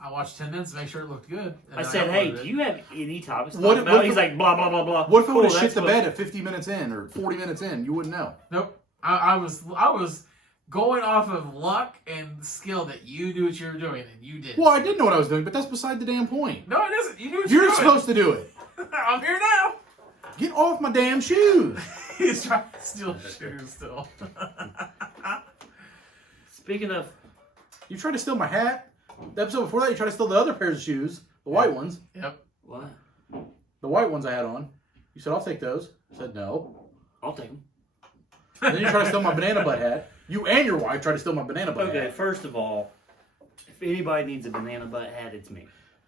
I watched 10 minutes to make sure it looked good. and I then said, "Hey, uploaded do it. you have any topics to What- talk about?" what He's if- like, "Blah blah blah blah." What if I would have Cool, shit the that's bed at 50 minutes in or 40 minutes in? You wouldn't know. Nope. I was going off of luck and skill that you knew what you were doing, and you did. Well, I did know what I was doing, but that's beside the damn point. No, it isn't. You knew what You're you were supposed to do it. doing. I'm here now. Get off my damn shoes. He's trying to steal shoes still. Speaking of, You tried to steal my hat. The episode before that, you tried to steal the other pairs of shoes, the white ones. Yep. what? The white ones I had on. You said, I'll take those. I said, no. I'll take them. Then you tried to steal my banana butt hat. You and your wife tried to steal my banana butt Okay, hat. first of all, if anybody needs a banana butt hat, it's me.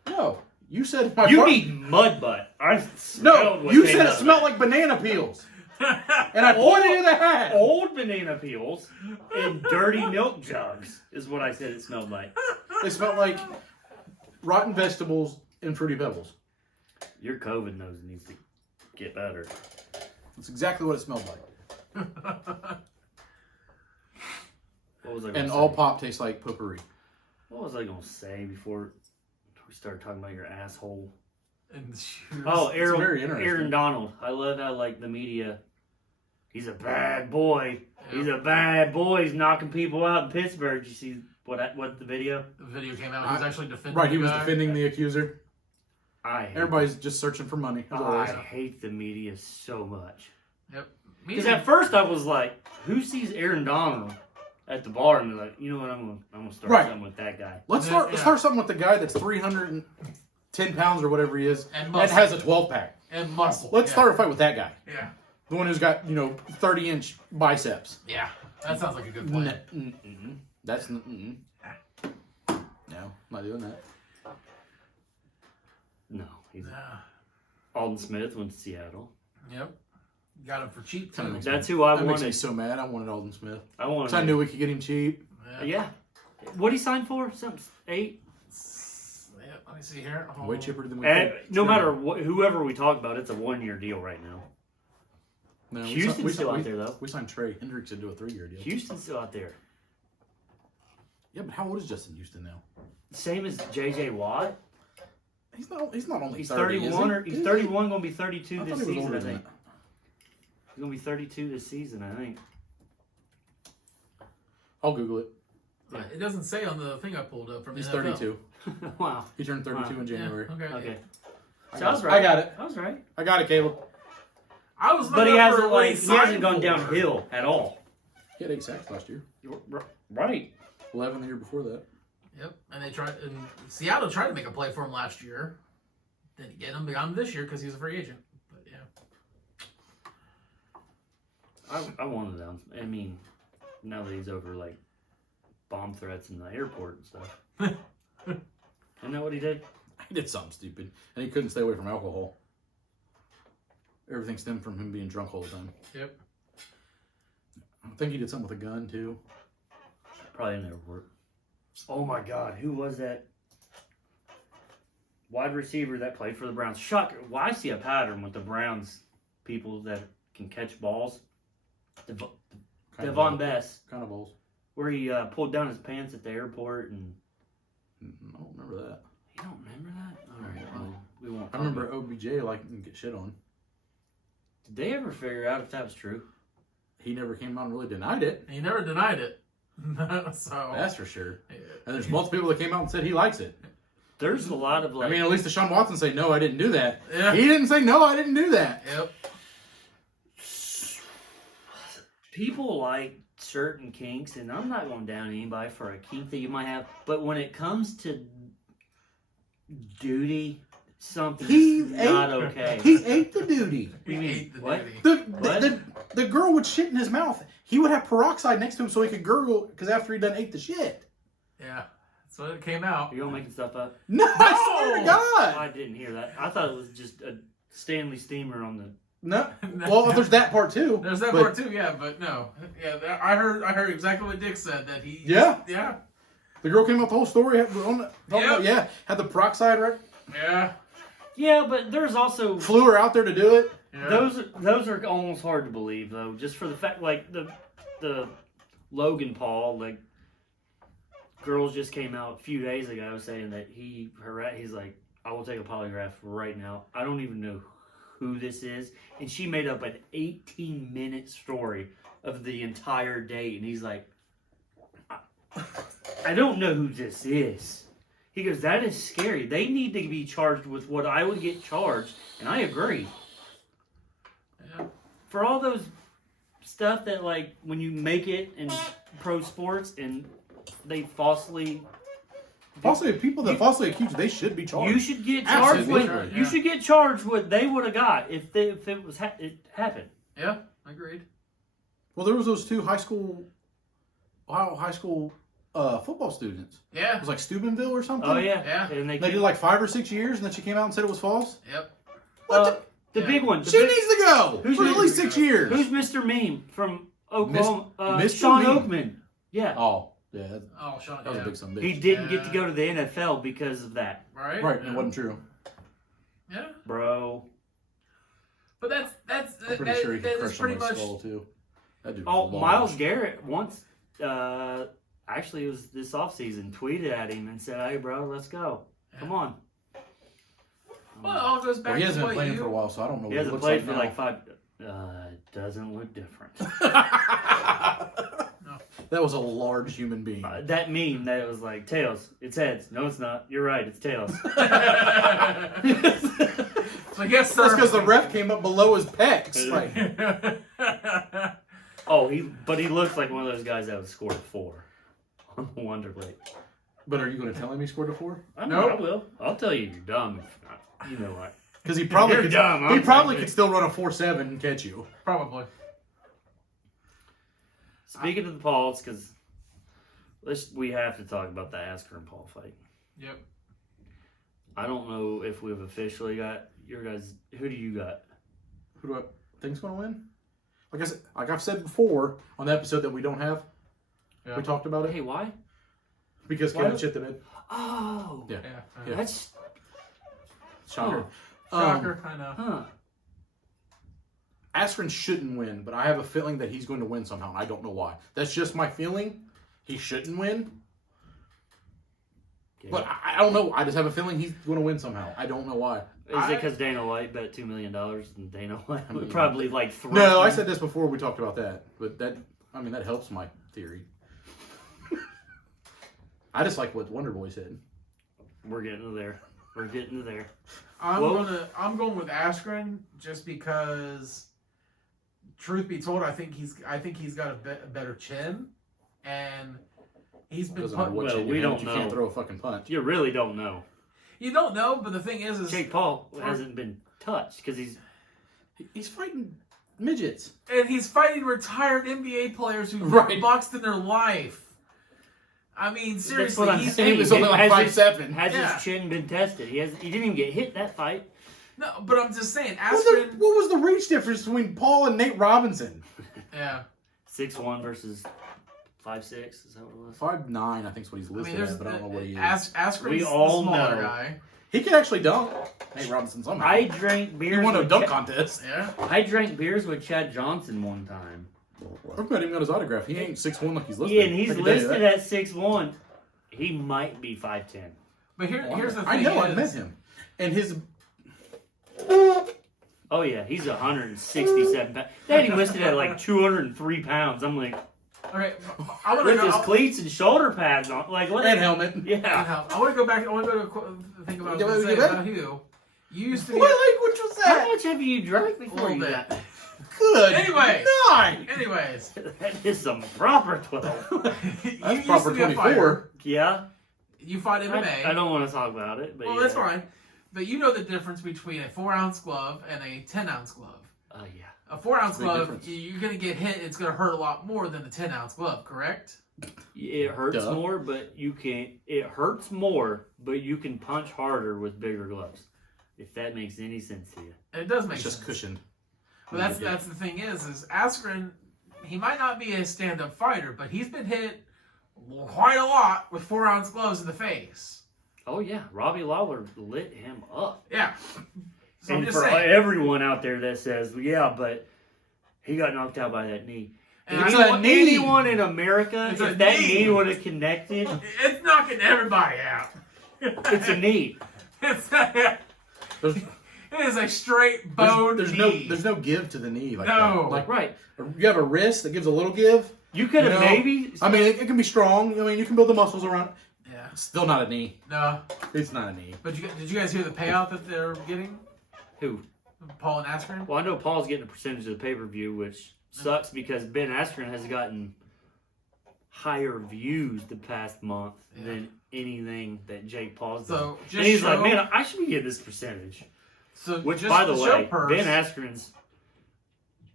No. You said my You far- need mud butt. I No, smelled what you came said out it of smelled that. like banana peels. And I pointed to the hat. Old banana peels and dirty milk jugs is what I said it smelled like. It smelled like rotten vegetables and Fruity Pebbles. Your COVID nose needs to get better. That's exactly what it smelled like. What was I gonna And say? all pop tastes like potpourri. What was I gonna say before we started talking about your asshole? And the shoes. Oh, very Aaron, interesting. Aaron Donald. I love how like the media. He's a bad boy. He's a bad boy. He's knocking people out in Pittsburgh. Did you see what the video? The video came out. He was actually defending. Right, he the was guy. defending the accuser. I hate Everybody's just searching for money. As always. I hate the media so much. Yep. Me Because too. at first I was like, who sees Aaron Donald at the bar and they're like, you know what, I'm gonna start Right. something with that guy. Let's start something with the guy that's 310 pounds or whatever he is And and muscle. has a 12 pack. And muscle. Let's Yeah. start a fight with that guy. Yeah. The one who's got, 30-inch biceps. Yeah. That sounds like a good plan. That's no, not doing that. No, he's Yeah. Alden Smith went to Seattle. Yep. Got him for cheap too. That makes That's who I That makes me wanted. so mad. I wanted Alden Smith. I wanted. Because I knew we could get him cheap. Yeah. What he signed for? Something 8. Yeah, let me see here. Hold Way on. cheaper than we And paid. no matter whoever we talk about, it's a 1-year deal right now. No, Houston's still out there, though. We signed Trey Hendricks to do a 3-year deal. Houston's still out there. Yeah, but how old is Justin Houston now? Same as J.J. Watt. He's not only He's 30, 31 is he? he's 31, going to be 32 I this thought he was season, older I than think. that. He's going to be 32 this season, I think. I'll Google it. It doesn't say on the thing I pulled up from He's NFL. 32. Wow. He turned 32 Wow. in January. Yeah, okay. Okay. I So got I was it. right. I got it. I was right. I got it, Caleb. I was But he looking hasn't for what he signed hasn't gone for. downhill at all. He had 8 sacks last year. You're right. 11 the year before that. Yep, and Seattle tried to make a play for him last year. Didn't get him. They got him this year because he's a free agent. But yeah, I wanted them. I mean, now that he's over like bomb threats in the airport and stuff. Isn't that what he did? He did something stupid, and he couldn't stay away from alcohol. Everything stemmed from him being drunk all the time. Yep. I think he did something with a gun, too. Probably in the airport. Oh my God, who was that? Wide receiver that played for the Browns. Shocker. Well, I see a pattern with the Browns people that can catch balls. Devon Bess, Kind of balls. where he pulled down his pants at the airport and. I don't remember that. You don't remember that? All right, well, we won't. I remember OBJ liking to get shit on. Did they ever figure out if that was true? He never came out and really denied it. He never denied it. So That's for sure. yeah. And there's multiple people that came out and said he likes it. There's a lot of like. I mean, at least Deshaun Watson say, no, I didn't do that. Yeah. He didn't say, no, I didn't do that. Yep. People like certain kinks, and I'm not going down anybody for a kink that you might have, but when it comes to duty, something's not okay. He ate the duty. You mean, ate the what? duty. The girl would shit in his mouth. He would have peroxide next to him so he could gurgle because after he done ate the shit. Yeah. That's what it came out. Are you all making stuff up? No, I swear to God. I didn't hear that. I thought it was just a Stanley steamer on the. No. Well, there's that part too. There's that but- part too, yeah, but no. Yeah, I heard exactly what Dick said, that he... Yeah. Yeah. The girl came out the whole story. Had the peroxide right. Yeah. Yeah, but there's also Flew her out there to do it. Yeah. those are almost hard to believe though, just for the fact like the Logan Paul, like girls just came out a few days ago saying that he's like, I will take a polygraph right now. I don't even know who this is, and she made up an 18-minute story of the entire date, and he's like, I don't know who this is. He goes, that is scary. They need to be charged with what I would get charged, and I agree. Yeah. For all those stuff that, like, when you make it in pro sports and they falsely People that falsely accuse you, they should be charged. you should get charged Absolutely. with. Yeah. You should get charged with they would have got if it was it happened. Yeah, agreed. Well, there was those two Ohio high school football students. It Yeah. was like Steubenville or something. Oh yeah, Yeah. And They did like 5 or 6 years, and then she came out and said it was false. Yep. What the Yeah. big one. she needs to go Who's for at needs least to 6 go? years. Who's Mr. Meme from Oklahoma? Mr. Sean Meme. Oakman. Yeah, Oh, yeah, that Oh, Sean. was Yeah. a big son of a he bitch. didn't get to go to the NFL because of that, Right? Right, Yeah. it wasn't true. Yeah. bro. But that's I'm pretty sure he that is crushed pretty somebody's much... skull too. That dude Oh, was long. Myles Garrett once, actually it was this offseason, tweeted at him and said, "Hey, bro, let's go. Come on." Well, it all goes back Well, he to hasn't been what playing you... for a while, so I don't know. He what hasn't looks played for now. like 5. Doesn't look different. That was a large human being. That meme that it was like tails, it's heads. No, it's not. You're right. It's tails. So yes, sir. That's because the ref came up below his pecs. Like, Oh, he looks like one of those guys that would score 4 on the Wonder Plate. but are you going to tell him he scored a 4? I Nope. will. I'll tell you you're dumb. If not. You know what? Because he probably You're could. dumb, He I'm probably dumb. could still run a 4.7 and catch you. Probably. Speaking of the Pauls, because we have to talk about the Askren Paul fight. Yep. I don't know if we've officially got your guys. Who do you got? Who do I think's going to win? Like I've said before on the episode that we don't have. Yeah. We talked about it Hey, why? because Why? Kevin shit the bed. Oh, Yeah. Yeah. Yeah. that's Shocker. Shocker. I know. huh. Askren shouldn't win, but I have a feeling that he's going to win somehow, and I don't know why. That's just my feeling. He shouldn't win. Okay. But I don't know. I just have a feeling he's going to win somehow. I don't know why. Is it because Dana White bet $2 million and Dana White would mean, probably like throw? No, I said this before we talked about that. But that helps my theory. I just like what Wonder Boy said. We're getting to there. We're getting to there. I'm going with Askren just because, truth be told, I think he's got a better chin, and he's been. Doesn't matter what chin we you don't have, know. You can't throw a fucking punch. You really don't know. You don't know, but the thing is Jake Paul hasn't been touched because He's fighting midgets. and he's fighting retired NBA players who've Right. boxed in their life. I mean, seriously, what I'm he's saying. He was only like Has 5'7". Has Yeah. his chin been tested? He didn't even get hit that fight. no, but I'm just saying, What Askren. was the reach difference between Paul and Nate Robinson? Yeah, 6'1" versus 5'6". Is that what it was? 5'9", I think is what he's I mean, listed there's at, but I don't know what he is. Askren's We the all smaller know. guy. He can actually dunk. Nate Robinson somehow. I drank He beers. won a with dunk Chad- contest. Yeah. I drank beers with Chad Johnson one time. I've not even got his autograph. He ain't 6'1" like he's listed. Yeah, and I he's can tell you listed that. at 6'1". He might be 5'10". But here's the thing. I know. I is- met him, and his. Oh yeah, he's 167 pounds. They had him listed at like 203 pounds. I'm like, Okay, I want with to his go. cleats and shoulder pads on, like what? And helmet. Yeah. I want to go back. I want to go to think about what I was Yeah, going to say yeah. about you. You used to be. What language was How that? much have you drank before Little you bit. got? Good. Anyway. night. Anyways, That is some proper 12. you That's used proper to be a 24. fighter. Yeah. You fought MMA. I don't want to talk about it, but Well, yeah. that's fine. But you know the difference between a 4-ounce glove and a 10-ounce glove. Oh yeah. A 4-ounce Big glove, difference. you're going to get hit. It's going to hurt a lot more than a 10-ounce glove, correct? It hurts Duh. more, but you can't. It hurts more, but you can punch harder with bigger gloves. If that makes any sense to you. And it does make It's just sense. cushioned. But that's the thing is Askren, he might not be a stand-up fighter, but he's been hit quite a lot with 4-ounce gloves in the face. Oh yeah, Robbie Lawler lit him up. Yeah. So I'm And just for saying. everyone out there that says, yeah, but he got knocked out by that knee. And It's I- a knee. Anyone in America, It's a if that knee. knee would have connected, It's knocking everybody out. it's a knee. It's There's, it is a straight bone there's knee. no give to the knee. Like No. that. Like Right. you have a wrist that gives a little give. You could have You know, maybe. I mean, it can be strong. I mean, you can build the muscles around. Yeah. Still not a knee. No. It's not a knee. But did you guys hear the payout that they're getting? Who? Paul and Askren? Well, I know Paul's getting a percentage of the pay-per-view, which sucks because Ben Askren has gotten higher views the past month than anything that Jake Paul's done. So, just And he's show, like, man, I should be getting this percentage. so Which, just by the to show way, purse, Ben Askren's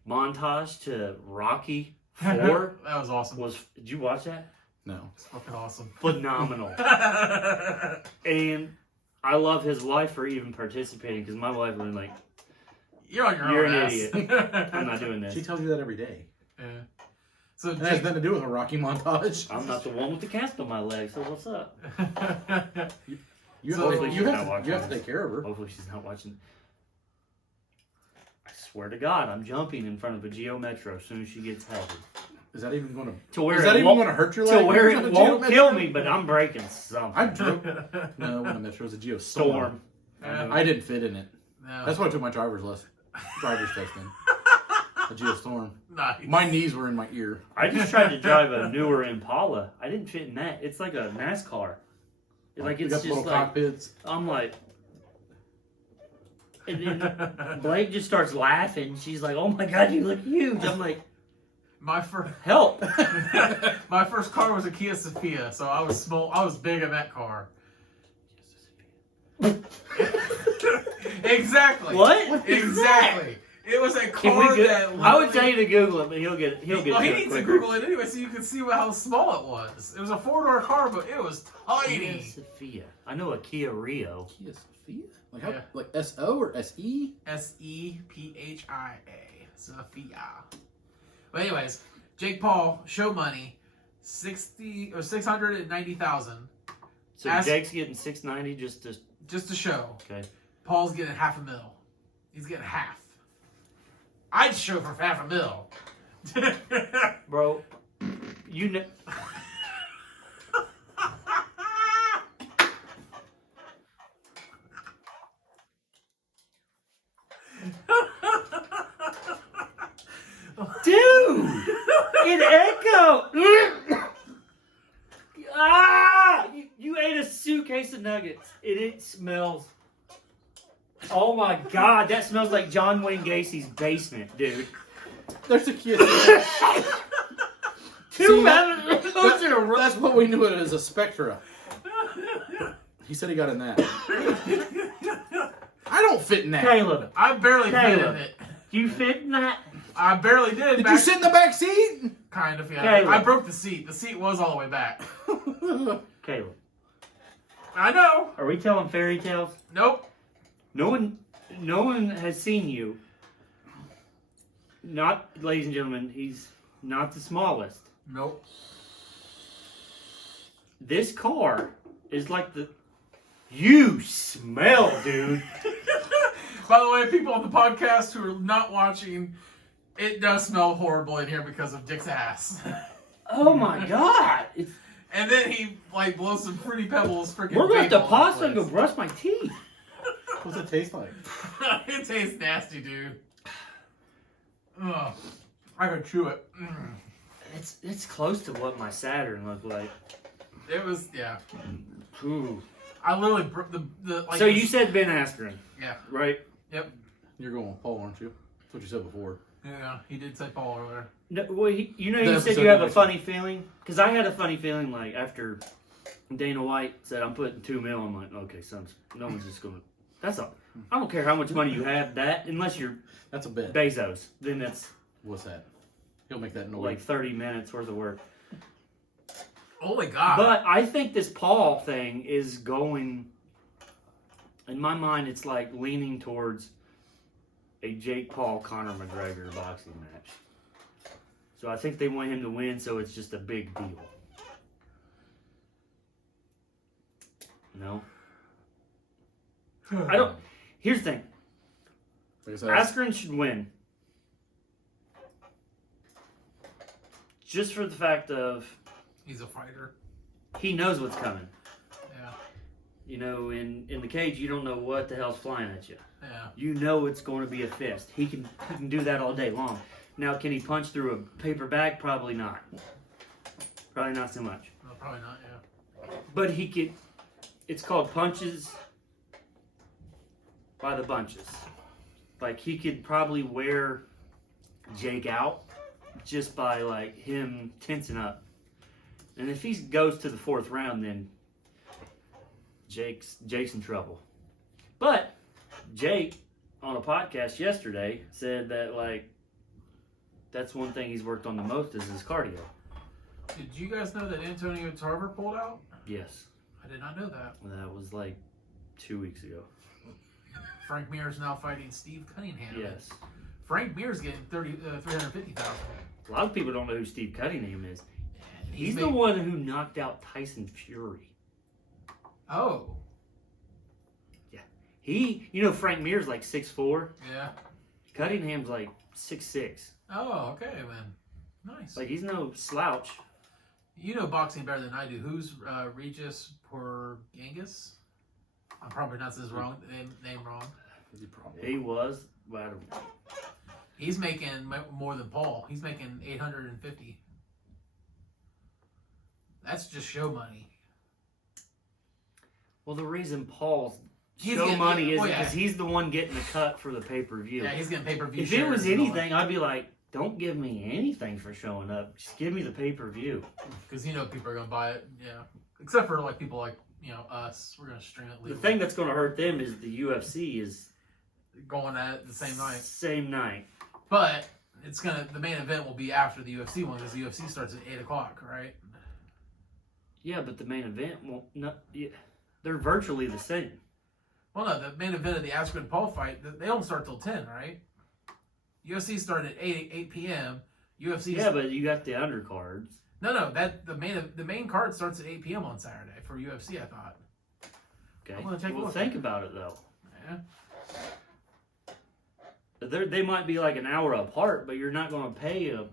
montage to Rocky 4 that was awesome. was. Did you watch that? No. It's fucking awesome. Phenomenal. And I love his wife for even participating because my wife was like, You're on your You're own an ass. idiot. I'm not doing She this. tells you that every day. Yeah. So It has Jake, nothing to do with a Rocky montage. I'm not the one with the cast on my leg, so what's up? You, So- have, to, you, Hopefully have, she's not to, you have to watching take care of her. Hopefully she's not watching. I swear to God, I'm jumping in front of a Geo Metro as soon as she gets heavy. Is that even going to? To where Is that it even won't, going to hurt your leg? to where when it you're on a won't Geo kill Metro? me, but I'm breaking something. I'm drunk. No, when the Metro's a Geostorm. Storm. I didn't fit in it. No. That's why I took my driver's test in. A Geostorm. Nice. My knees were in my ear. I just tried to drive a newer Impala. I didn't fit in that. It's like a NASCAR. Like We it's got just little like cockpits. I'm like. And then Blake just starts laughing. She's like, "Oh my God, you look huge." I'm like, My first "Help!" my first car was a Kia Sophia, so I was small. I was big in that car. Exactly. What? Exactly. It was a Can car we that. I would tell you to Google it, but he'll get Well, to he it needs to quicker. Google it anyway, so you can see how small it was. It was a 4-door car, but it was Kia tiny. Sophia. I know a Kia Rio. Kia Sophia? Like how? Yeah. Like S-O or S-E? Sephia. Sophia. But anyways, Jake Paul, show money, 690,000 So Jake's getting 690 just to. just to show. Okay. Paul's getting $500,000. He's getting half. I'd show for $500,000. Bro, you know. Dude! It echoed! Ah! You ate a suitcase of nuggets. It smells. Oh my god, that smells like John Wayne Gacy's basement, dude. There's a kid. Two That's what we knew it as a Spectra. He said he got in that. I don't fit in that. Caleb, I barely fit Caleb. in it. you fit in that? I barely did. Did you sit in the back seat? Kind of, yeah. Caleb. I broke the seat. The seat was all the way back. Caleb, I know. are we telling fairy tales? Nope. No one has seen you. Not, ladies and gentlemen, he's not the smallest. Nope. This car is like the. You smell, dude. By the way, people on the podcast who are not watching, it does smell horrible in here because of Dick's ass. Oh my god. And then he like blows some fruity pebbles. Freaking. We're going to vape all pause over and the go brush my teeth. What's it taste like? place. It tastes nasty, dude. Ugh. I could chew it. Mm. It's close to what my Saturn looked like. It was, yeah. Ooh. I literally the like. So you said Ben Askren, Yeah. right? Yep. You're going with Paul, aren't you? That's what you said before. Yeah. He did say Paul over there. No, well, you know, The you said episode you have a next funny feeling? Because I had a funny feeling, like, after Dana White said, I'm putting $2 million, I'm like, okay, no one's just going to, that's all. I don't care how much money you have, unless you're That's a bet. Bezos, then that's What's that? He'll make that noise. like 30 minutes worth of work. Oh my god. But I think this Paul thing is going, in my mind, it's like leaning towards a Jake Paul-Conor McGregor boxing match. So I think they want him to win, so it's just a big deal. No? I don't. Here's the thing. Like I said, Askren should win. Just for the fact of He's a fighter. he knows what's coming. Yeah. You know, in the cage, you don't know what the hell's flying at you. Yeah. You know it's going to be a fist. He can do that all day long. Now, can he punch through a paper bag? Probably not. Probably not so much. No, probably not. Yeah. But he could. It's called punches by the bunches. Like, he could probably wear Jake out just by like him tensing up. And if he goes to the fourth round, then Jake's in trouble. But Jake on a podcast yesterday said that like that's one thing he's worked on the most is his cardio. Did you guys know that Antonio Tarver pulled out? Yes. I did not know that. That was like 2 weeks ago. Frank Mir's now fighting Steve Cunningham. Yes. Frank Mir's getting 350,000. A lot of people don't know who Steve Cunningham is. He's the made- one who knocked out Tyson Fury. Oh. You know, Frank Mir's like 6'4". Yeah. Cunningham's like 6'6". Oh, okay then. Nice. Like, he's no slouch. You know boxing better than I do. Who's Regis Porzingis? I'm probably not his name wrong. He was, but I don't know. He's making more than Paul. He's making 850. That's just show money. Well, the reason Paul's He's show getting- money is well, because yeah. he's the one getting the cut for the pay-per-view. Yeah, he's getting pay-per-view. If it was shares and all anything, I'd be like, don't give me anything for showing up. Just give me the pay-per-view. because you know people are gonna buy it. Yeah, except for like people like us. We're gonna stream it. The Legally. thing that's going to hurt them is the UFC is going at it the same night. Same night. But the main event will be after the UFC one because the UFC starts at 8:00, right? Yeah, but the main event won't. Yeah, they're virtually the same. Well, no, the main event of the Askren Paul fight, they don't start till 10, right? UFC started at 8 p.m. UFC. Yeah, but you got the undercards. No, the main card starts at 8 p.m. on Saturday for UFC. I thought. Okay. I'm gonna take a Well, look think at it. about it though. Yeah. they might be like an hour apart, but you're not going to pay a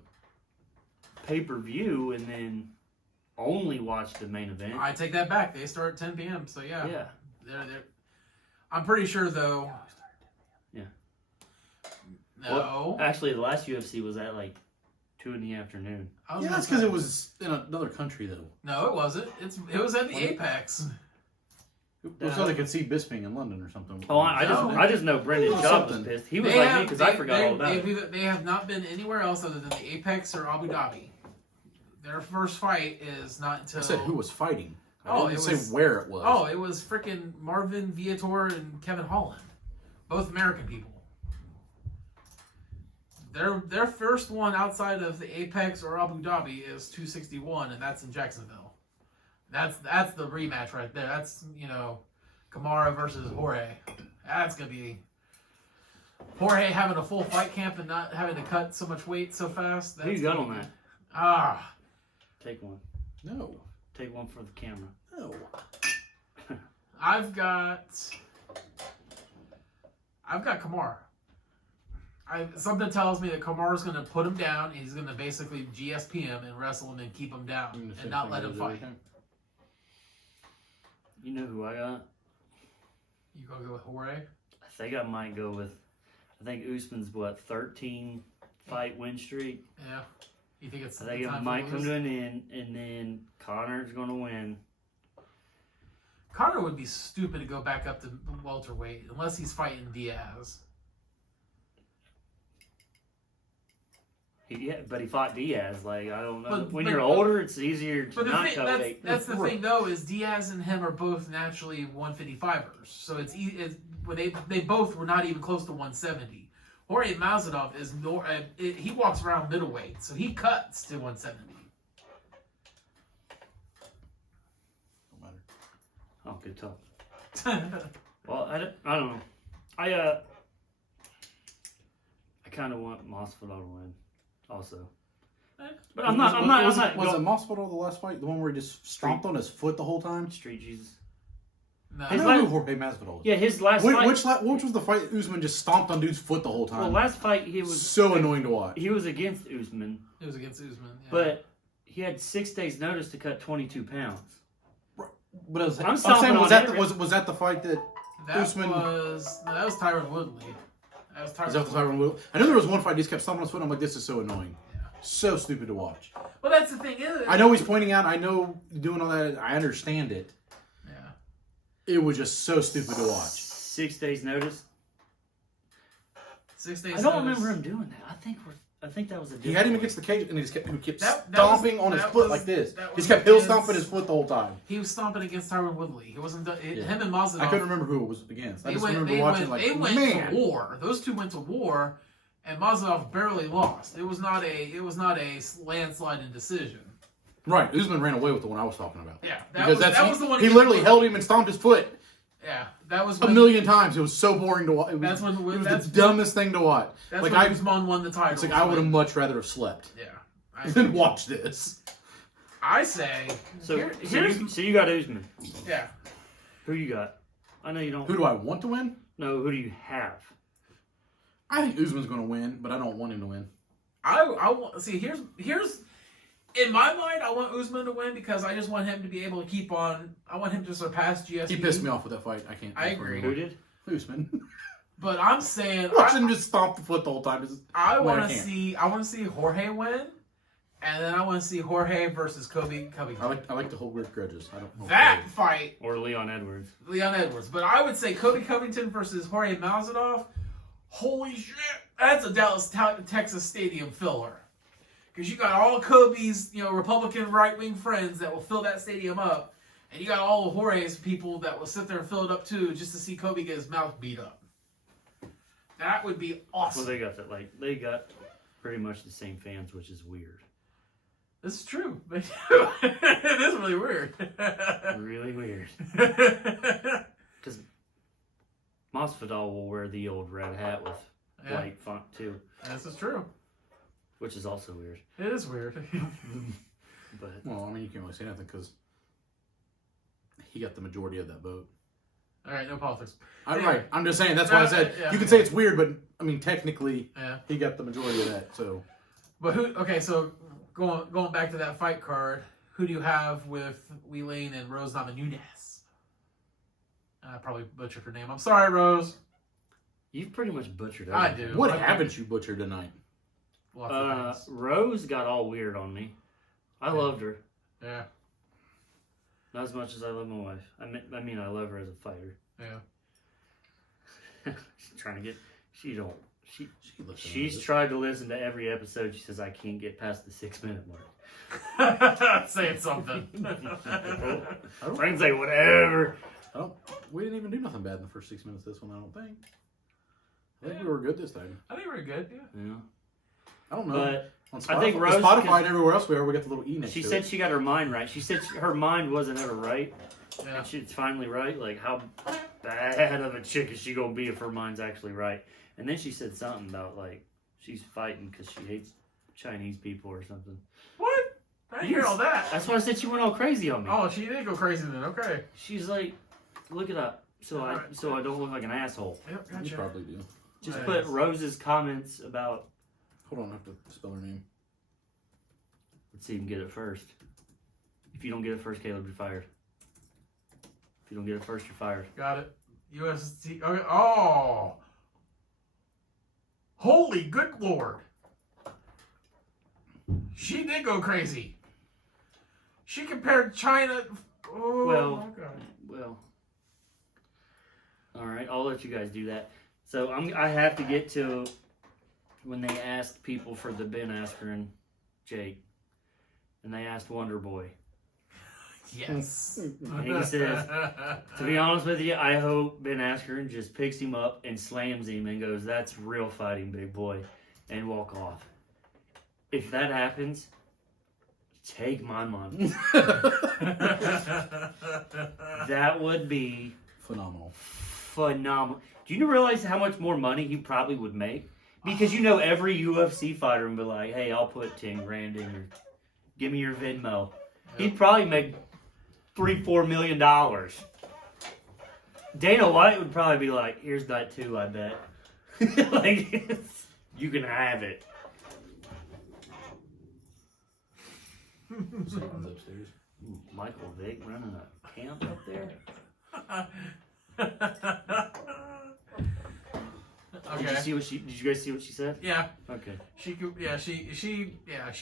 pay-per-view and then only watch the main event. I take that back. They start at 10 p.m. So yeah. Yeah. They're I'm pretty sure though. Yeah. No. Well, actually, the last UFC was at like 2 in the afternoon. Yeah, that's because it was in another country, though. No, it wasn't. It was at the Apex. It was so they could see Bisping in London or something. Oh, I just know Brendan Oh, Schaub was something. pissed. He was like me because I forgot all about it. They have not been anywhere else other than the Apex or Abu Dhabi. Their first fight is not until. I said who was fighting. Oh, I didn't it was, say where it was. Oh, it was freaking Marvin Viator and Kevin Holland, both American people. Their first one outside of the Apex or Abu Dhabi is 261, and that's in Jacksonville. That's the rematch right there. That's Kamara versus Jorge. That's gonna be Jorge having a full fight camp and not having to cut so much weight so fast. Who you got on that? Take one. No. Take one for the camera. No. I've got Kamara. Something tells me that Kamara's going to put him down, and he's going to basically GSP him and wrestle him and keep him down and not let him fight. You know who I got? You gonna go with Jorge? I think I might go with. I think Usman's 13 fight win streak. Yeah. You think it's? I think it might come to an end, and then Connor's going to win. Connor would be stupid to go back up to welterweight unless he's fighting Diaz. But he fought Diaz. Like, I don't know. When but- you're older, it's easier to not cut weight. That's the thing, though, is Diaz and him are both naturally 155ers. So it's when they both were not even close to 170. Jorge Masvidal is he walks around middleweight, so he cuts to 170. Don't matter. Oh, good talk. Well, I don't know. I kind of want Masvidal to win, also. But I'm not. Was it Masvidal the last fight? The one where he just stomped on his foot the whole time? Street Jesus. No. I know who Jorge Masvidal is. Yeah, his last fight. Which was the fight Usman just stomped on dude's foot the whole time? Well, last fight he was so annoying to watch. He was against Usman. It was against Usman. Yeah. But he had 6 days notice to cut 22 pounds. But was I'm saying, on was that the fight that Usman was Tyron Woodley. Is that the Tyron Woodley? I know there was one fight he just kept stomping on his foot. I'm like, this is so annoying. Yeah. So stupid to watch. Well, that's the thing. I know he's pointing out. I know doing all that. I understand it. Yeah. It was just so stupid to watch. 6 days notice. 6 days. I don't remember him doing that. I think that was a. He had him against the cage, and he just kept That stomping was- on his that foot was- like this. that He was just kept heel against- stomping his foot the whole time. He was stomping against Tyron Woodley. He wasn't. Yeah. Him and Masvidal. I couldn't remember who it was against. I They just went. remember They watching went. like, They went man. to war. Those two went to war, and Masvidal barely lost. It was not a landsliding decision. Right, Usman ran away with the one I was talking about. Yeah, Because that was the one. he literally held him and stomped his foot Yeah, that was a million times. It was so boring to watch. It was, That's when- it was that's the dumbest thing to watch. That's like when Usman won the title. it's like I would have much rather have slept Yeah. than watch this. I say. So here's you got Usman. yeah. Who you got? I know you don't. Who do I want to win? No, who do you have? I think Usman's going to win, but I don't want him to win. I want see here's in my mind I want Usman to win because I just want him to be able to keep on. I want him to surpass GSP. He pissed me off with that fight. I can't. I agree. Who did? Usman. But I'm saying Watching him just stomp the foot the whole time. I want to can't. see Jorge win, and then I want to see Jorge versus Kobe. I like to hold weird grudges. I don't know. That fight, Or Leon Edwards? Leon Edwards. But I would say Kobe Covington versus Jorge Masvidal. Holy shit, that's a Dallas, Texas stadium filler. Because you got all Kobe's, Republican right-wing friends that will fill that stadium up, and you got all of Jorge's people that will sit there and fill it up too, just to see Kobe get his mouth beat up. That would be awesome. Well, they got that. Like they got pretty much the same fans, which is weird. This is true. They do. It is really weird. Really weird. Because Masvidal will wear the old red hat with white font too, This is true. which is also weird. It is weird. But Well, I mean, you can't really say nothing because he got the majority of that vote. All right, no politics. I'm Anyway. right. I'm just saying. That's why I said Yeah. you can say it's weird, but I mean technically, Yeah. he got the majority of that. So, But who? Okay, so going back to that fight card, who do you have with Wei Lane and Rose Namajunas? I probably butchered her name. I'm sorry, Rose. You've pretty much butchered I everything. do. what Okay. haven't you butchered tonight? Lots of things. Rose got all weird on me. I loved her. Yeah. Not as much as I love my wife. I mean, I love her as a fighter. Yeah. She's trying to get. She's She's tried to listen to every episode. She says I can't get past the 6-minute mark. Saying something. I can say whatever. We didn't even do nothing bad in the first 6 minutes. This one, I don't think. I think we were good this time. I think we're good. Yeah. Yeah. I don't know. But on I think Rose- Spotify and everywhere else we are, we got the little E next she to said it. she got her mind right. She said her mind wasn't ever right. Yeah. And she's finally right. Like, how bad of a chick is she going to be if her mind's actually right? And then she said something about, like, she's fighting because she hates Chinese people or something. What? I didn't hear all that. That's why I said she went all crazy on me. Oh, she did go crazy then. Okay. She's like, look it up so I don't look like an asshole. Yep, You gotcha. probably do. Just Nice. put Rose's comments about, Hold on, I have to spell her name. let's see if you can get it first. If you don't get it first, Caleb, you're fired. If you don't get it first, you're fired. Got it. UST. Okay. Oh. Holy good lord. She did go crazy. She compared China. Oh, Well, my God. Well, all right, I'll let you guys do that. So I have to get to when they asked people for the Ben Askren Jake, and they asked Wonder Boy. Yes. And he says, to be honest with you, I hope Ben Askren just picks him up and slams him and goes, "That's real fighting, big boy," and walk off. If that happens, take my money. That would be Phenomenal. phenomenal. Do you realize how much more money he probably would make? Because you know every UFC fighter would be like, "Hey, I'll put 10 grand in your, give me your Venmo." He'd probably make $3-4 million. Dana White would probably be like, "Here's that too, I bet." Like, you can have it. Someone's upstairs. Ooh, Michael Vick running a camp up there. Okay. Did you guys see what she said? Yeah. Okay. She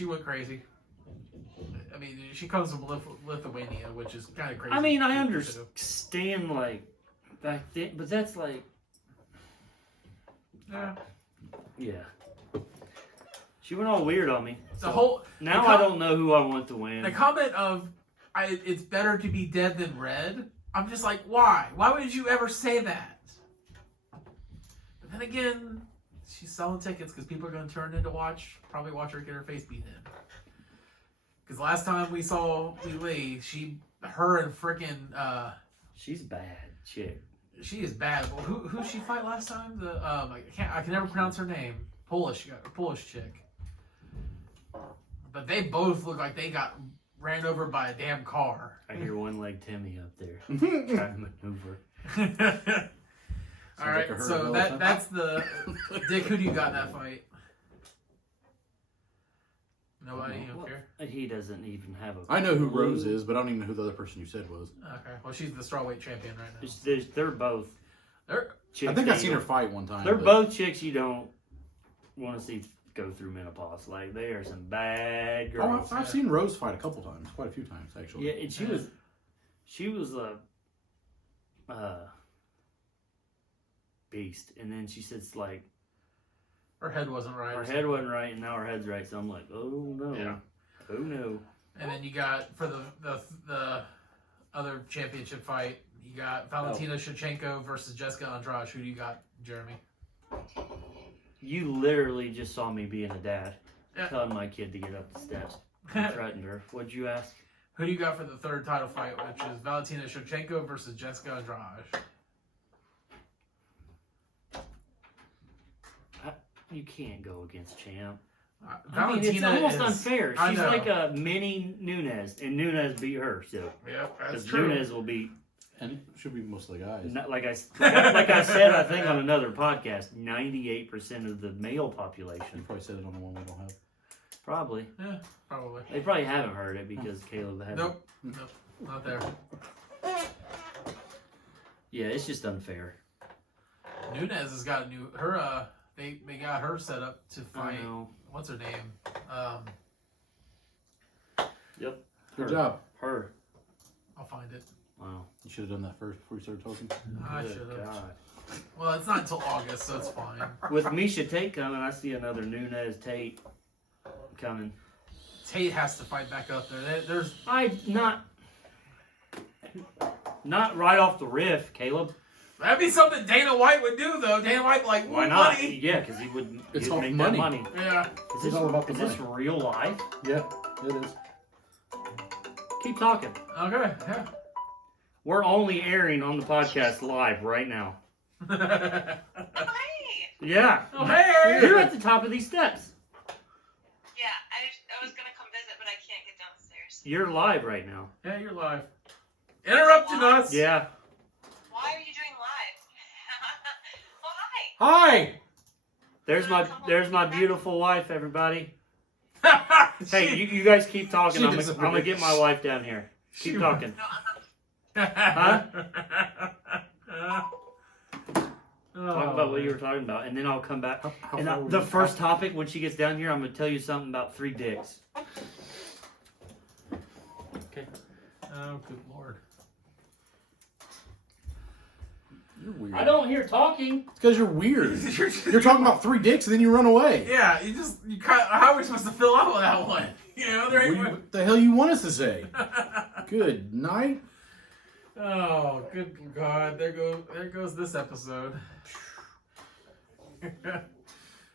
went crazy. I mean, she comes from Lithuania, which is kind of crazy. I mean, I too. understand like back then, but that's like, Yeah. She went all weird on me. The whole Now the I don't know who I want to win. The comment of it's better to be dead than red. I'm just like, why? Why would you ever say that? But then again, she's selling tickets because people are going to turn in to probably watch her get her face beat in. Because last time we saw Lee, her and frickin' She's bad chick. she is bad. Well, who she fight last time? The I can never pronounce her name. Polish chick. But they both look like they got ran over by a damn car. I hear one-leg Timmy up there trying to maneuver. All right, like a so herd that's the Dick. Who do you got in that fight? Nobody. You don't Well, care. he doesn't even have a. I know who clue. Rose is, but I don't even know who the other person you said was. Okay. Well, she's the strawweight champion right now. They're both. They're- Chicks I think that I've you seen her don't- fight one time. They're but- both chicks you don't want to see go through menopause. Like, they are some bad Oh, girls. I've seen Rose fight a couple times, quite a few times actually. Yeah, and she was a beast. And then she says like her head wasn't right. her head wasn't right, and now her head's right. So I'm like, oh no, Yeah. oh no. And then you got for the other championship fight, you got Valentina Shevchenko versus Jessica Andrade. Who do you got, Jeremy? You literally just saw me being a dad, Yeah. telling my kid to get up the steps. I threatened her. What'd you ask? Who do you got for the third title fight, which is Valentina Shevchenko versus Jessica Andrade? You can't go against champ. Valentina I mean, it's almost is, unfair. I She's know. like a mini Nunes, and Nunes beat her. So Yep, that's because true. Nunes will beat And it should be most of the guys. Like I said, I think on another podcast, 98% of the male You population. probably said it on the one we don't have. Probably. Yeah, probably. They probably haven't heard it because Caleb hasn't. Nope, not there. Yeah, it's just unfair. Nunez has got a new they got her set up to I fight. know. What's her name? Yep. Good job. Her. I'll find it. Wow. You should have done that first before you started talking. I Good should have. God. Well, it's not until August, so it's fine. With Misha Tate coming, I see another Nunez Tate coming. Tate has to fight back up there. There's not right off the riff, Caleb. that'd be something Dana White would do, though. Dana White like Why not? money. Yeah, because he would. It's He'd all make money. that money. Yeah. Is all about the this real life? Yeah, it is. Keep talking. Okay. Yeah. We're only airing on the podcast live right now. Hi. Yeah. Oh, hey. You're at the top of these steps. Yeah, I was gonna come visit, but I can't get downstairs. You're live right now. Yeah, you're live. Interrupting us. Yeah. Why are you doing live? Oh, hi. Hi! There's my beautiful wife, everybody. Hey, you guys keep talking. She I'm disappeared. gonna get my wife down here. Keep talking. No, Huh? Talk about what you Oh, were talking about, and then I'll come back. How And far were the you- first topic, when she gets down here, I'm gonna tell you something about 3 dicks. Okay. Oh, good lord. You're weird. I don't hear talking. It's because you're weird. You're talking about 3 dicks and then you run away. Yeah, you kind of, how are we supposed to fill out with that one? You know, there ain't What the hell you want us to say? Good night. Oh, good God! There goes this episode.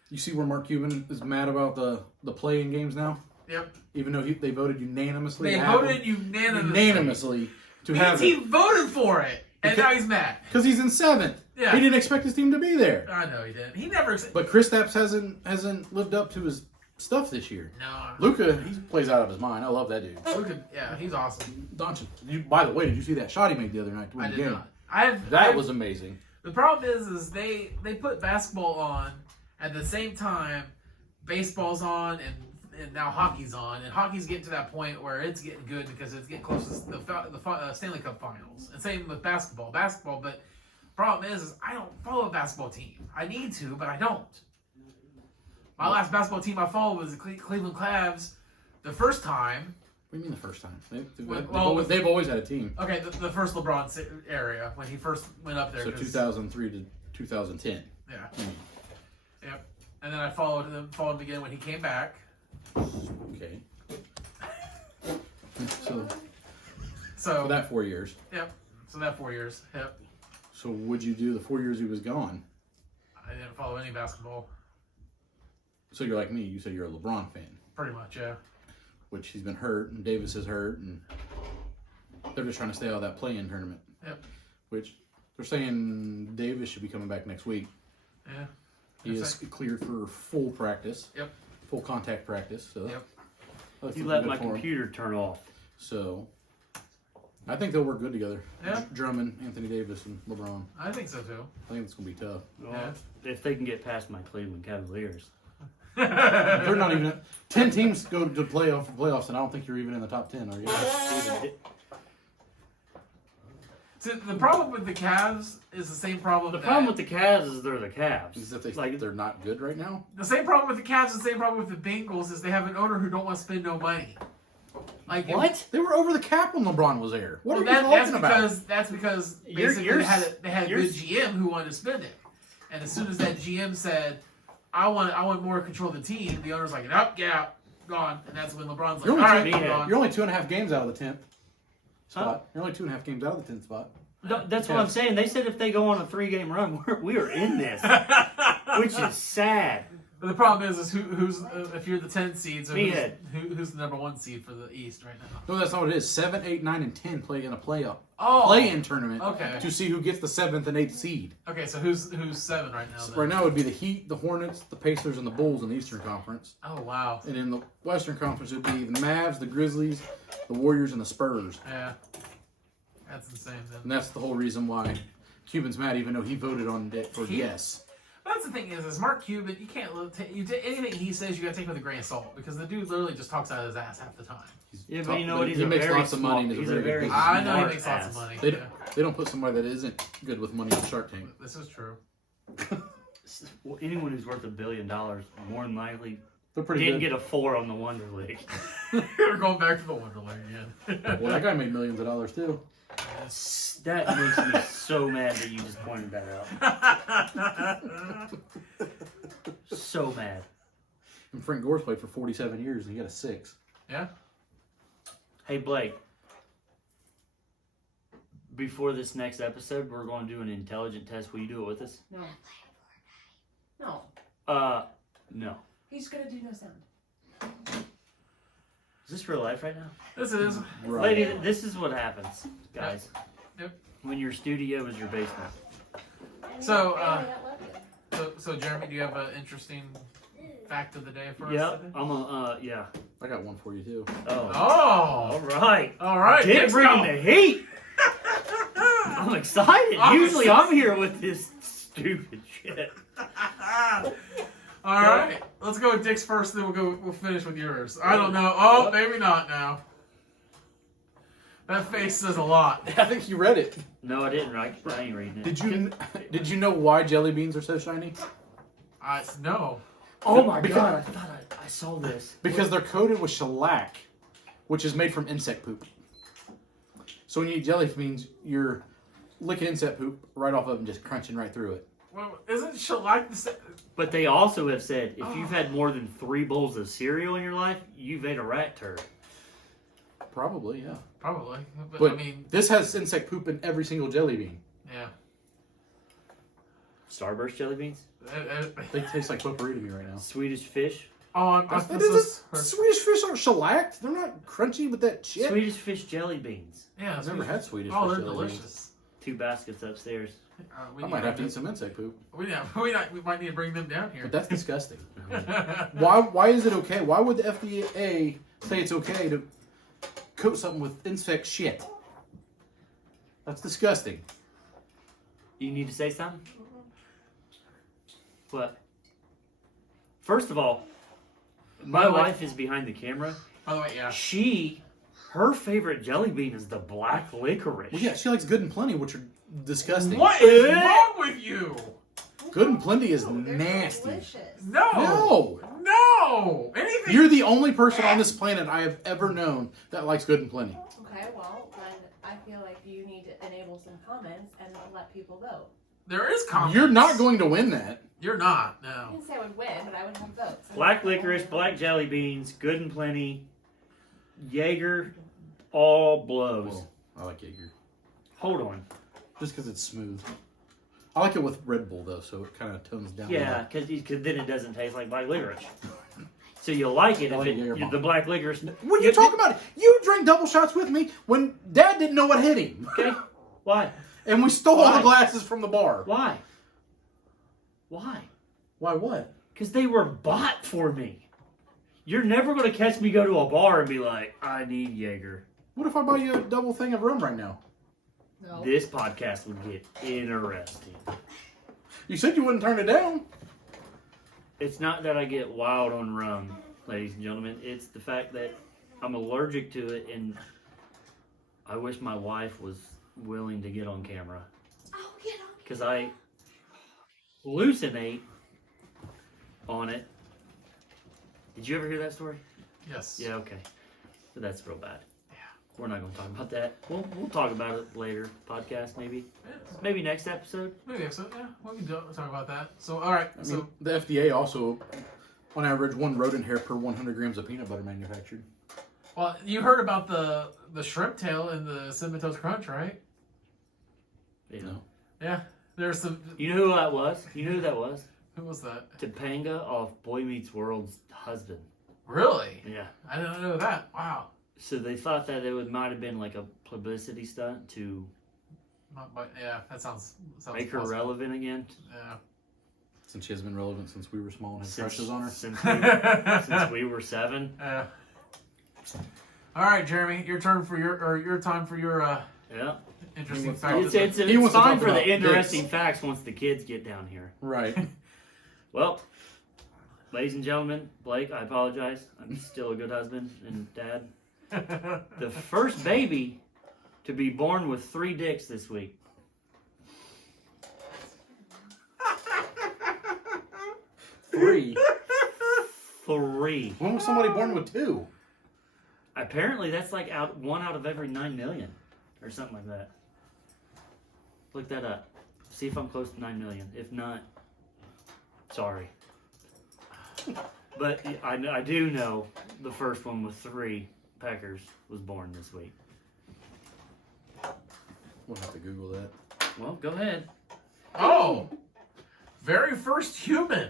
You see where Mark Cuban is mad about the play-in games now? Yep. Even though they voted unanimously. They to have voted him- unanimously. to Means have he it. voted for it, and now he's mad. Because he's in 7th. Yeah. He didn't expect his team to be there. I know he didn't. He never. But Kristaps hasn't lived up to his stuff this year. No. Luka, he plays out of his mind. I love that dude. Yeah, he's awesome. Doncic. By the way, did you see that shot he made the other night to win I the did game? not. That was amazing. The problem is they put basketball on at the same time baseball's on and now hockey's on, and hockey's getting to that point where it's getting good because it's getting close to the Stanley Cup Finals. And same with basketball, but problem is I don't follow a basketball team. I need to, but I don't. My last basketball team I followed was the Cleveland Cavs. The first time. What do you mean the first time? Well, They've always had a team. Okay, the first LeBron area when he first went up there. So 2003 to 2010. Yeah. Yep. And then I followed him again when he came back. Okay. So So for that 4 years. Yep. So that 4 years. Yep. So what'd you do the 4 years he was gone? I didn't follow any basketball. So you're like me. You said you're a LeBron fan, Pretty much, yeah. which he's been hurt, and Davis is hurt, and they're just trying to stay out of that play-in tournament. Yep. Which they're saying Davis should be coming back next week. Yeah. He is cleared for full practice. Yep. Full contact practice. So Yep. that's You looking let good my for him. computer turn off. So I think they'll work good together. Yeah. Drummond, Anthony Davis, and LeBron. I think so too. I think it's gonna be tough. Well, Yeah. if they can get past my Cleveland Cavaliers. They're not even. 10 teams go to playoffs, and I don't think you're even in the top 10, are you? See, the problem with the Cavs is the same problem. The problem with the Cavs is they're the Cavs. Is that Like- they're not good right now? the same problem with the Cavs, the same problem with the Bengals is they have an owner who don't want to spend no money. Like What? They were over the cap when LeBron was there. What Well, are you talking about? That's because You're- basically you're- they had a you're- good GM who wanted to spend it, and as soon as that GM said, "I want more control of the team," the owner's like, "Nope, get out, gone," and that's when LeBron's like, You're "All only right, I'm two- gone." You're only 2.5 games out of the 10th spot. Huh? You're only 2.5 games out of the 10th spot. No, that's what I'm saying. They said if they go on a 3-game run, we are in this, which is sad. But the problem is who's if you're the 10 seeds, or Me. who's the number 1 seed for the East right now? No, that's not what it is. 7, 8, 9, and 10 play in a Oh, play-in tournament okay. to see who gets the 7th and 8th seed. Okay, so who's 7 right now? So Then? right now it would be the Heat, the Hornets, the Pacers, and the Bulls in the Eastern Conference. Oh wow. And in the Western Conference, it would be the Mavs, the Grizzlies, the Warriors, and the Spurs. Yeah. That's insane. Then. And that's the whole reason why Cuban's mad, even though he voted on it for yes. That's the thing is Mark Cuban, you can't anything he says you gotta take with a grain of salt because the dude literally just talks out of his ass half the time. Yeah, but you know what? He makes lots of money. And He's a very I know he smart makes lots of ass. money. They don't put somebody that isn't good with money on Shark Tank. This is true. Well, anyone who's worth $1 billion more than likely They're pretty didn't good. get a 4 on the Wonder League. We're going back to the Wonderland again. Well, that guy made millions of dollars too. That makes me so mad that you just pointed that out. So mad. And Frank Gore's played for 47 years and he got a 6. Yeah. Hey Blake, before this next episode, we're going to do an intelligent test. Will you do it with us? No. No. No. He's gonna do no sound. Is this real life right now? This is. Right. Lady, this is what happens, guys. Yep. When your studio is your basement. So, So Jeremy, do you have an interesting fact of the day for us Yeah, today? yeah. I got one for you too. Oh. Oh. All right. All right. Dick Dick's bringing going. the heat. I'm excited. I'm Usually excited. I'm here with this stupid shit. All right, let's go with Dick's first, then we'll finish with yours. I don't know. Oh, maybe not now. That face says a lot. I think you read it. No, I didn't. I ain't reading it. Did you know why jelly beans are so shiny? No. Oh my Because- god! I thought I saw this. Because they're coated with shellac, which is made from insect poop. So when you eat jelly beans, you're licking insect poop right off of them, just crunching right through it. Well, isn't shellac the same? But they also have said if you've had more than 3 bowls of cereal in your life, you've ate a rat turd. Probably, yeah. Probably. But I mean, this has insect poop in every single jelly bean. yeah. Starburst jelly beans, They taste like potpourri to me right now. Swedish fish, Swedish fish aren't shellacked. They're not crunchy with that shit. Swedish fish jelly beans. yeah. I've never had Swedish Oh, fish they're jelly beans. delicious. 2 baskets upstairs. We I might have to eat some insect poop. We might need to bring them down here. But that's disgusting. Why is it okay? Why would the FDA say it's okay to coat something with insect shit? That's disgusting. You need to say something? What? First of all, my wife is behind the camera. By the way, yeah. Her favorite jelly bean is the black licorice. Well, yeah, she likes Good and Plenty, which are disgusting. What is wrong with you? Good and Plenty is They're nasty. delicious. No. No. Anything. You're the only person on this planet I have ever known that likes Good and Plenty. Okay, well, then I feel like you need to enable some comments and let people vote. There is comments. You're not going to win that. You're not. I No. didn't say I would win, but I would have votes. Black licorice, black jelly beans, Good and Plenty, Jaeger, all blows. Well, I like Jaeger. Hold on. Just because it's smooth. I like it with Red Bull, though, so it kind of tones down. Yeah, because then it doesn't taste like black licorice. So you like it I if like it, Jaeger bomb. the black licorice. What are you talking about? You drank double shots with me when Dad didn't know what hit him. Okay. Why? And we stole all Why? the glasses from the bar. Why? Why? Why what? Because they were bought for me. You're never going to catch me go to a bar and be like, I need Jaeger. What if I buy you a double thing of rum right now? No. This podcast would get interesting. You said you wouldn't turn it down. It's not that I get wild on rum, ladies and gentlemen. It's the fact that I'm allergic to it, and I wish my wife was willing to get on camera. Oh, get on. Because I hallucinate on it. Did you ever hear that story? Yes. Yeah, okay. But that's real bad. Yeah. We're not going to talk about that. We'll talk about it later. Podcast, maybe. Maybe next episode. Maybe so. Yeah, we can talk about that. So, all right. I So, mean, the FDA also, on average, 1 rodent hair per 100 grams of peanut butter manufactured. well, you heard about the shrimp tail in the Cinnamon Toast Crunch, right? You know. No. Yeah. There's some. You know who that was? You know who that was? Who was that? Topanga of Boy Meets World's husband. Really? Yeah. I didn't know that. Wow. So they thought that it might have been like a publicity stunt to Yeah, that sounds make her plausible. relevant again. Yeah. Since she hasn't been relevant since we were small and had crushes on her. Since we were 7. Yeah. All right, Jeremy, your time for your Yeah. Interesting It's- fact. It's He wants to fine talk for the about interesting dicks. facts once the kids get down here. Right. Well, ladies and gentlemen, Blake, I apologize. I'm still a good husband and dad. The first baby to be born with 3 dicks this week. 3. 3. When was somebody born with 2? Apparently, that's like 1 out of every 9 million, or something like that. Look that up. See if I'm close to 9 million. If not, sorry. But I do know the first one with 3 peckers was born this week. We'll have to Google that. Well, go ahead. Oh, very first human.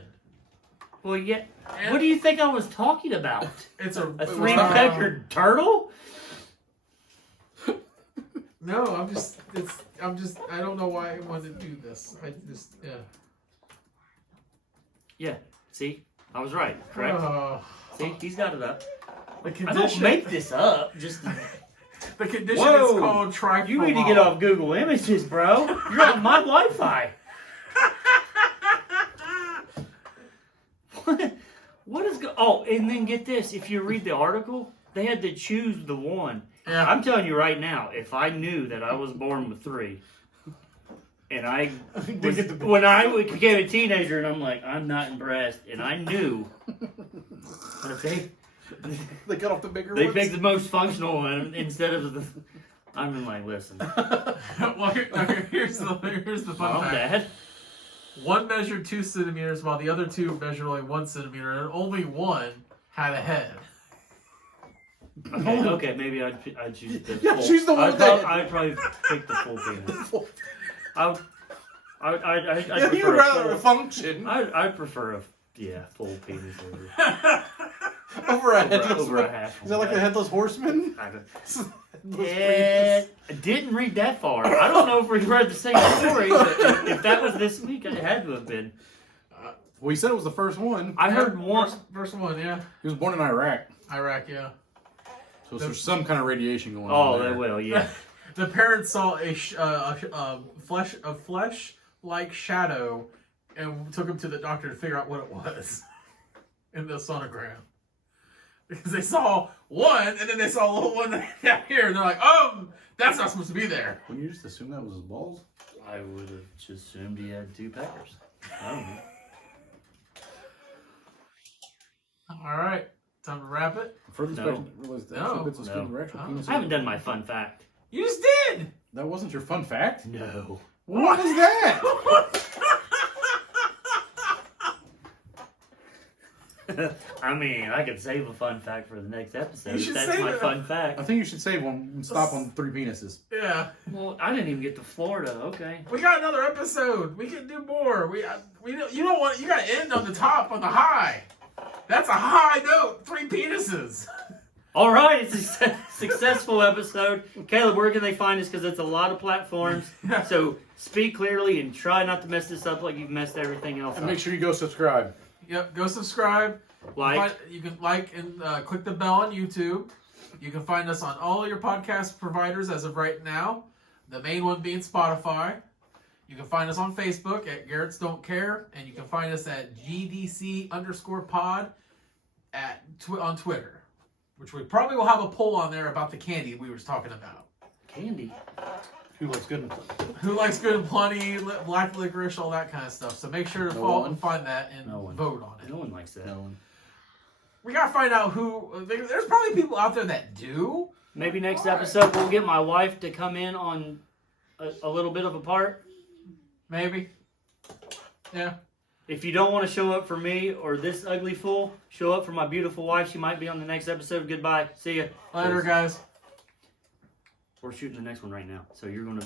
Well, yeah. What do you think I was talking about? It's a A 3-peckered turtle? No, I don't know why I wanted to do this. Yeah. See, I was right. Correct. See, he's got it up. The I don't condition, make this up. Just the condition Whoa. is called trichomoniasis. you need to get off Google Images, bro. You're on my Wi-Fi. What is oh, and then get this. If you read the article, they had to choose the one. Yeah. I'm telling you right now, if I knew that I was born with 3, and I was, when I became a teenager, and I'm like, I'm not impressed, and I knew that They cut off the bigger they ones? picked the most functional one instead of the. I'm like, listen, Well, here's the fun Mom, fact. Dad. One measured 2 centimeters, while the other 2 measured only 1 centimeter, and only one had a head. Okay, maybe I'd choose the Yeah, full. choose the one I'd, with that. I'd probably pick the full penis. I'd Yeah, prefer you'd rather a a full, function I'd prefer a full penis over over a headless over one. a half. Is that like the headless horseman? I don't- Headless Yeah, I didn't read that far. I don't know if we read the same story, but if that was this week, it had to have been. Well, he said it was the first one. I heard one. First one, yeah. He was born in Iraq. Iraq, yeah. So there's some kind of radiation going on. Oh, there. they will, yeah. The parents saw a flesh-like shadow and took him to the doctor to figure out what it was in the sonogram. Because they saw one, and then they saw a little one down here, and they're like, that's not supposed to be there. Wouldn't you just assume that was his balls? I would have just assumed he had 2 peckers. I don't know. All right, time to wrap it. Further No. inspection realized that No. bits of skin No. direction Oh. penis. I haven't done my fun fact. You just did! That wasn't your fun fact? No. What was that? I mean, I could save a fun fact for the next episode. You If should that's save my it. fun fact. I think you should save one and stop on 3 penises. Yeah. Well, I didn't even get to Florida. Okay. We got another episode. We can do more. You don't want. You got to end on the top, on the high. That's a high note. 3 penises. All right, it's a successful episode. Caleb, where can they find us? Because it's a lot of platforms. So speak clearly and try not to mess this up like you've messed everything else And up. make sure you go subscribe. Yep. Go subscribe. Like, You can like and click the bell on YouTube. You can find us on all your podcast providers as of right now. The main one being Spotify. You can find us on Facebook at Garrett's Don't Care, and you can find us at GDC_pod on Twitter, which we probably will have a poll on there about the candy we were talking about. candy. Who looks good? Who likes good and plenty, black licorice, all that kind of stuff. So make sure to No follow one. and find that and No one. vote on it. No one likes that. No one. We gotta find out who. There's probably people out there that do. Maybe next episode we'll get my wife to come in on a little bit of a part. Maybe. Yeah. If you don't want to show up for me or this ugly fool, show up for my beautiful wife. She might be on the next episode. Goodbye. See ya. Later, guys. We're shooting the next one right now, so you're gonna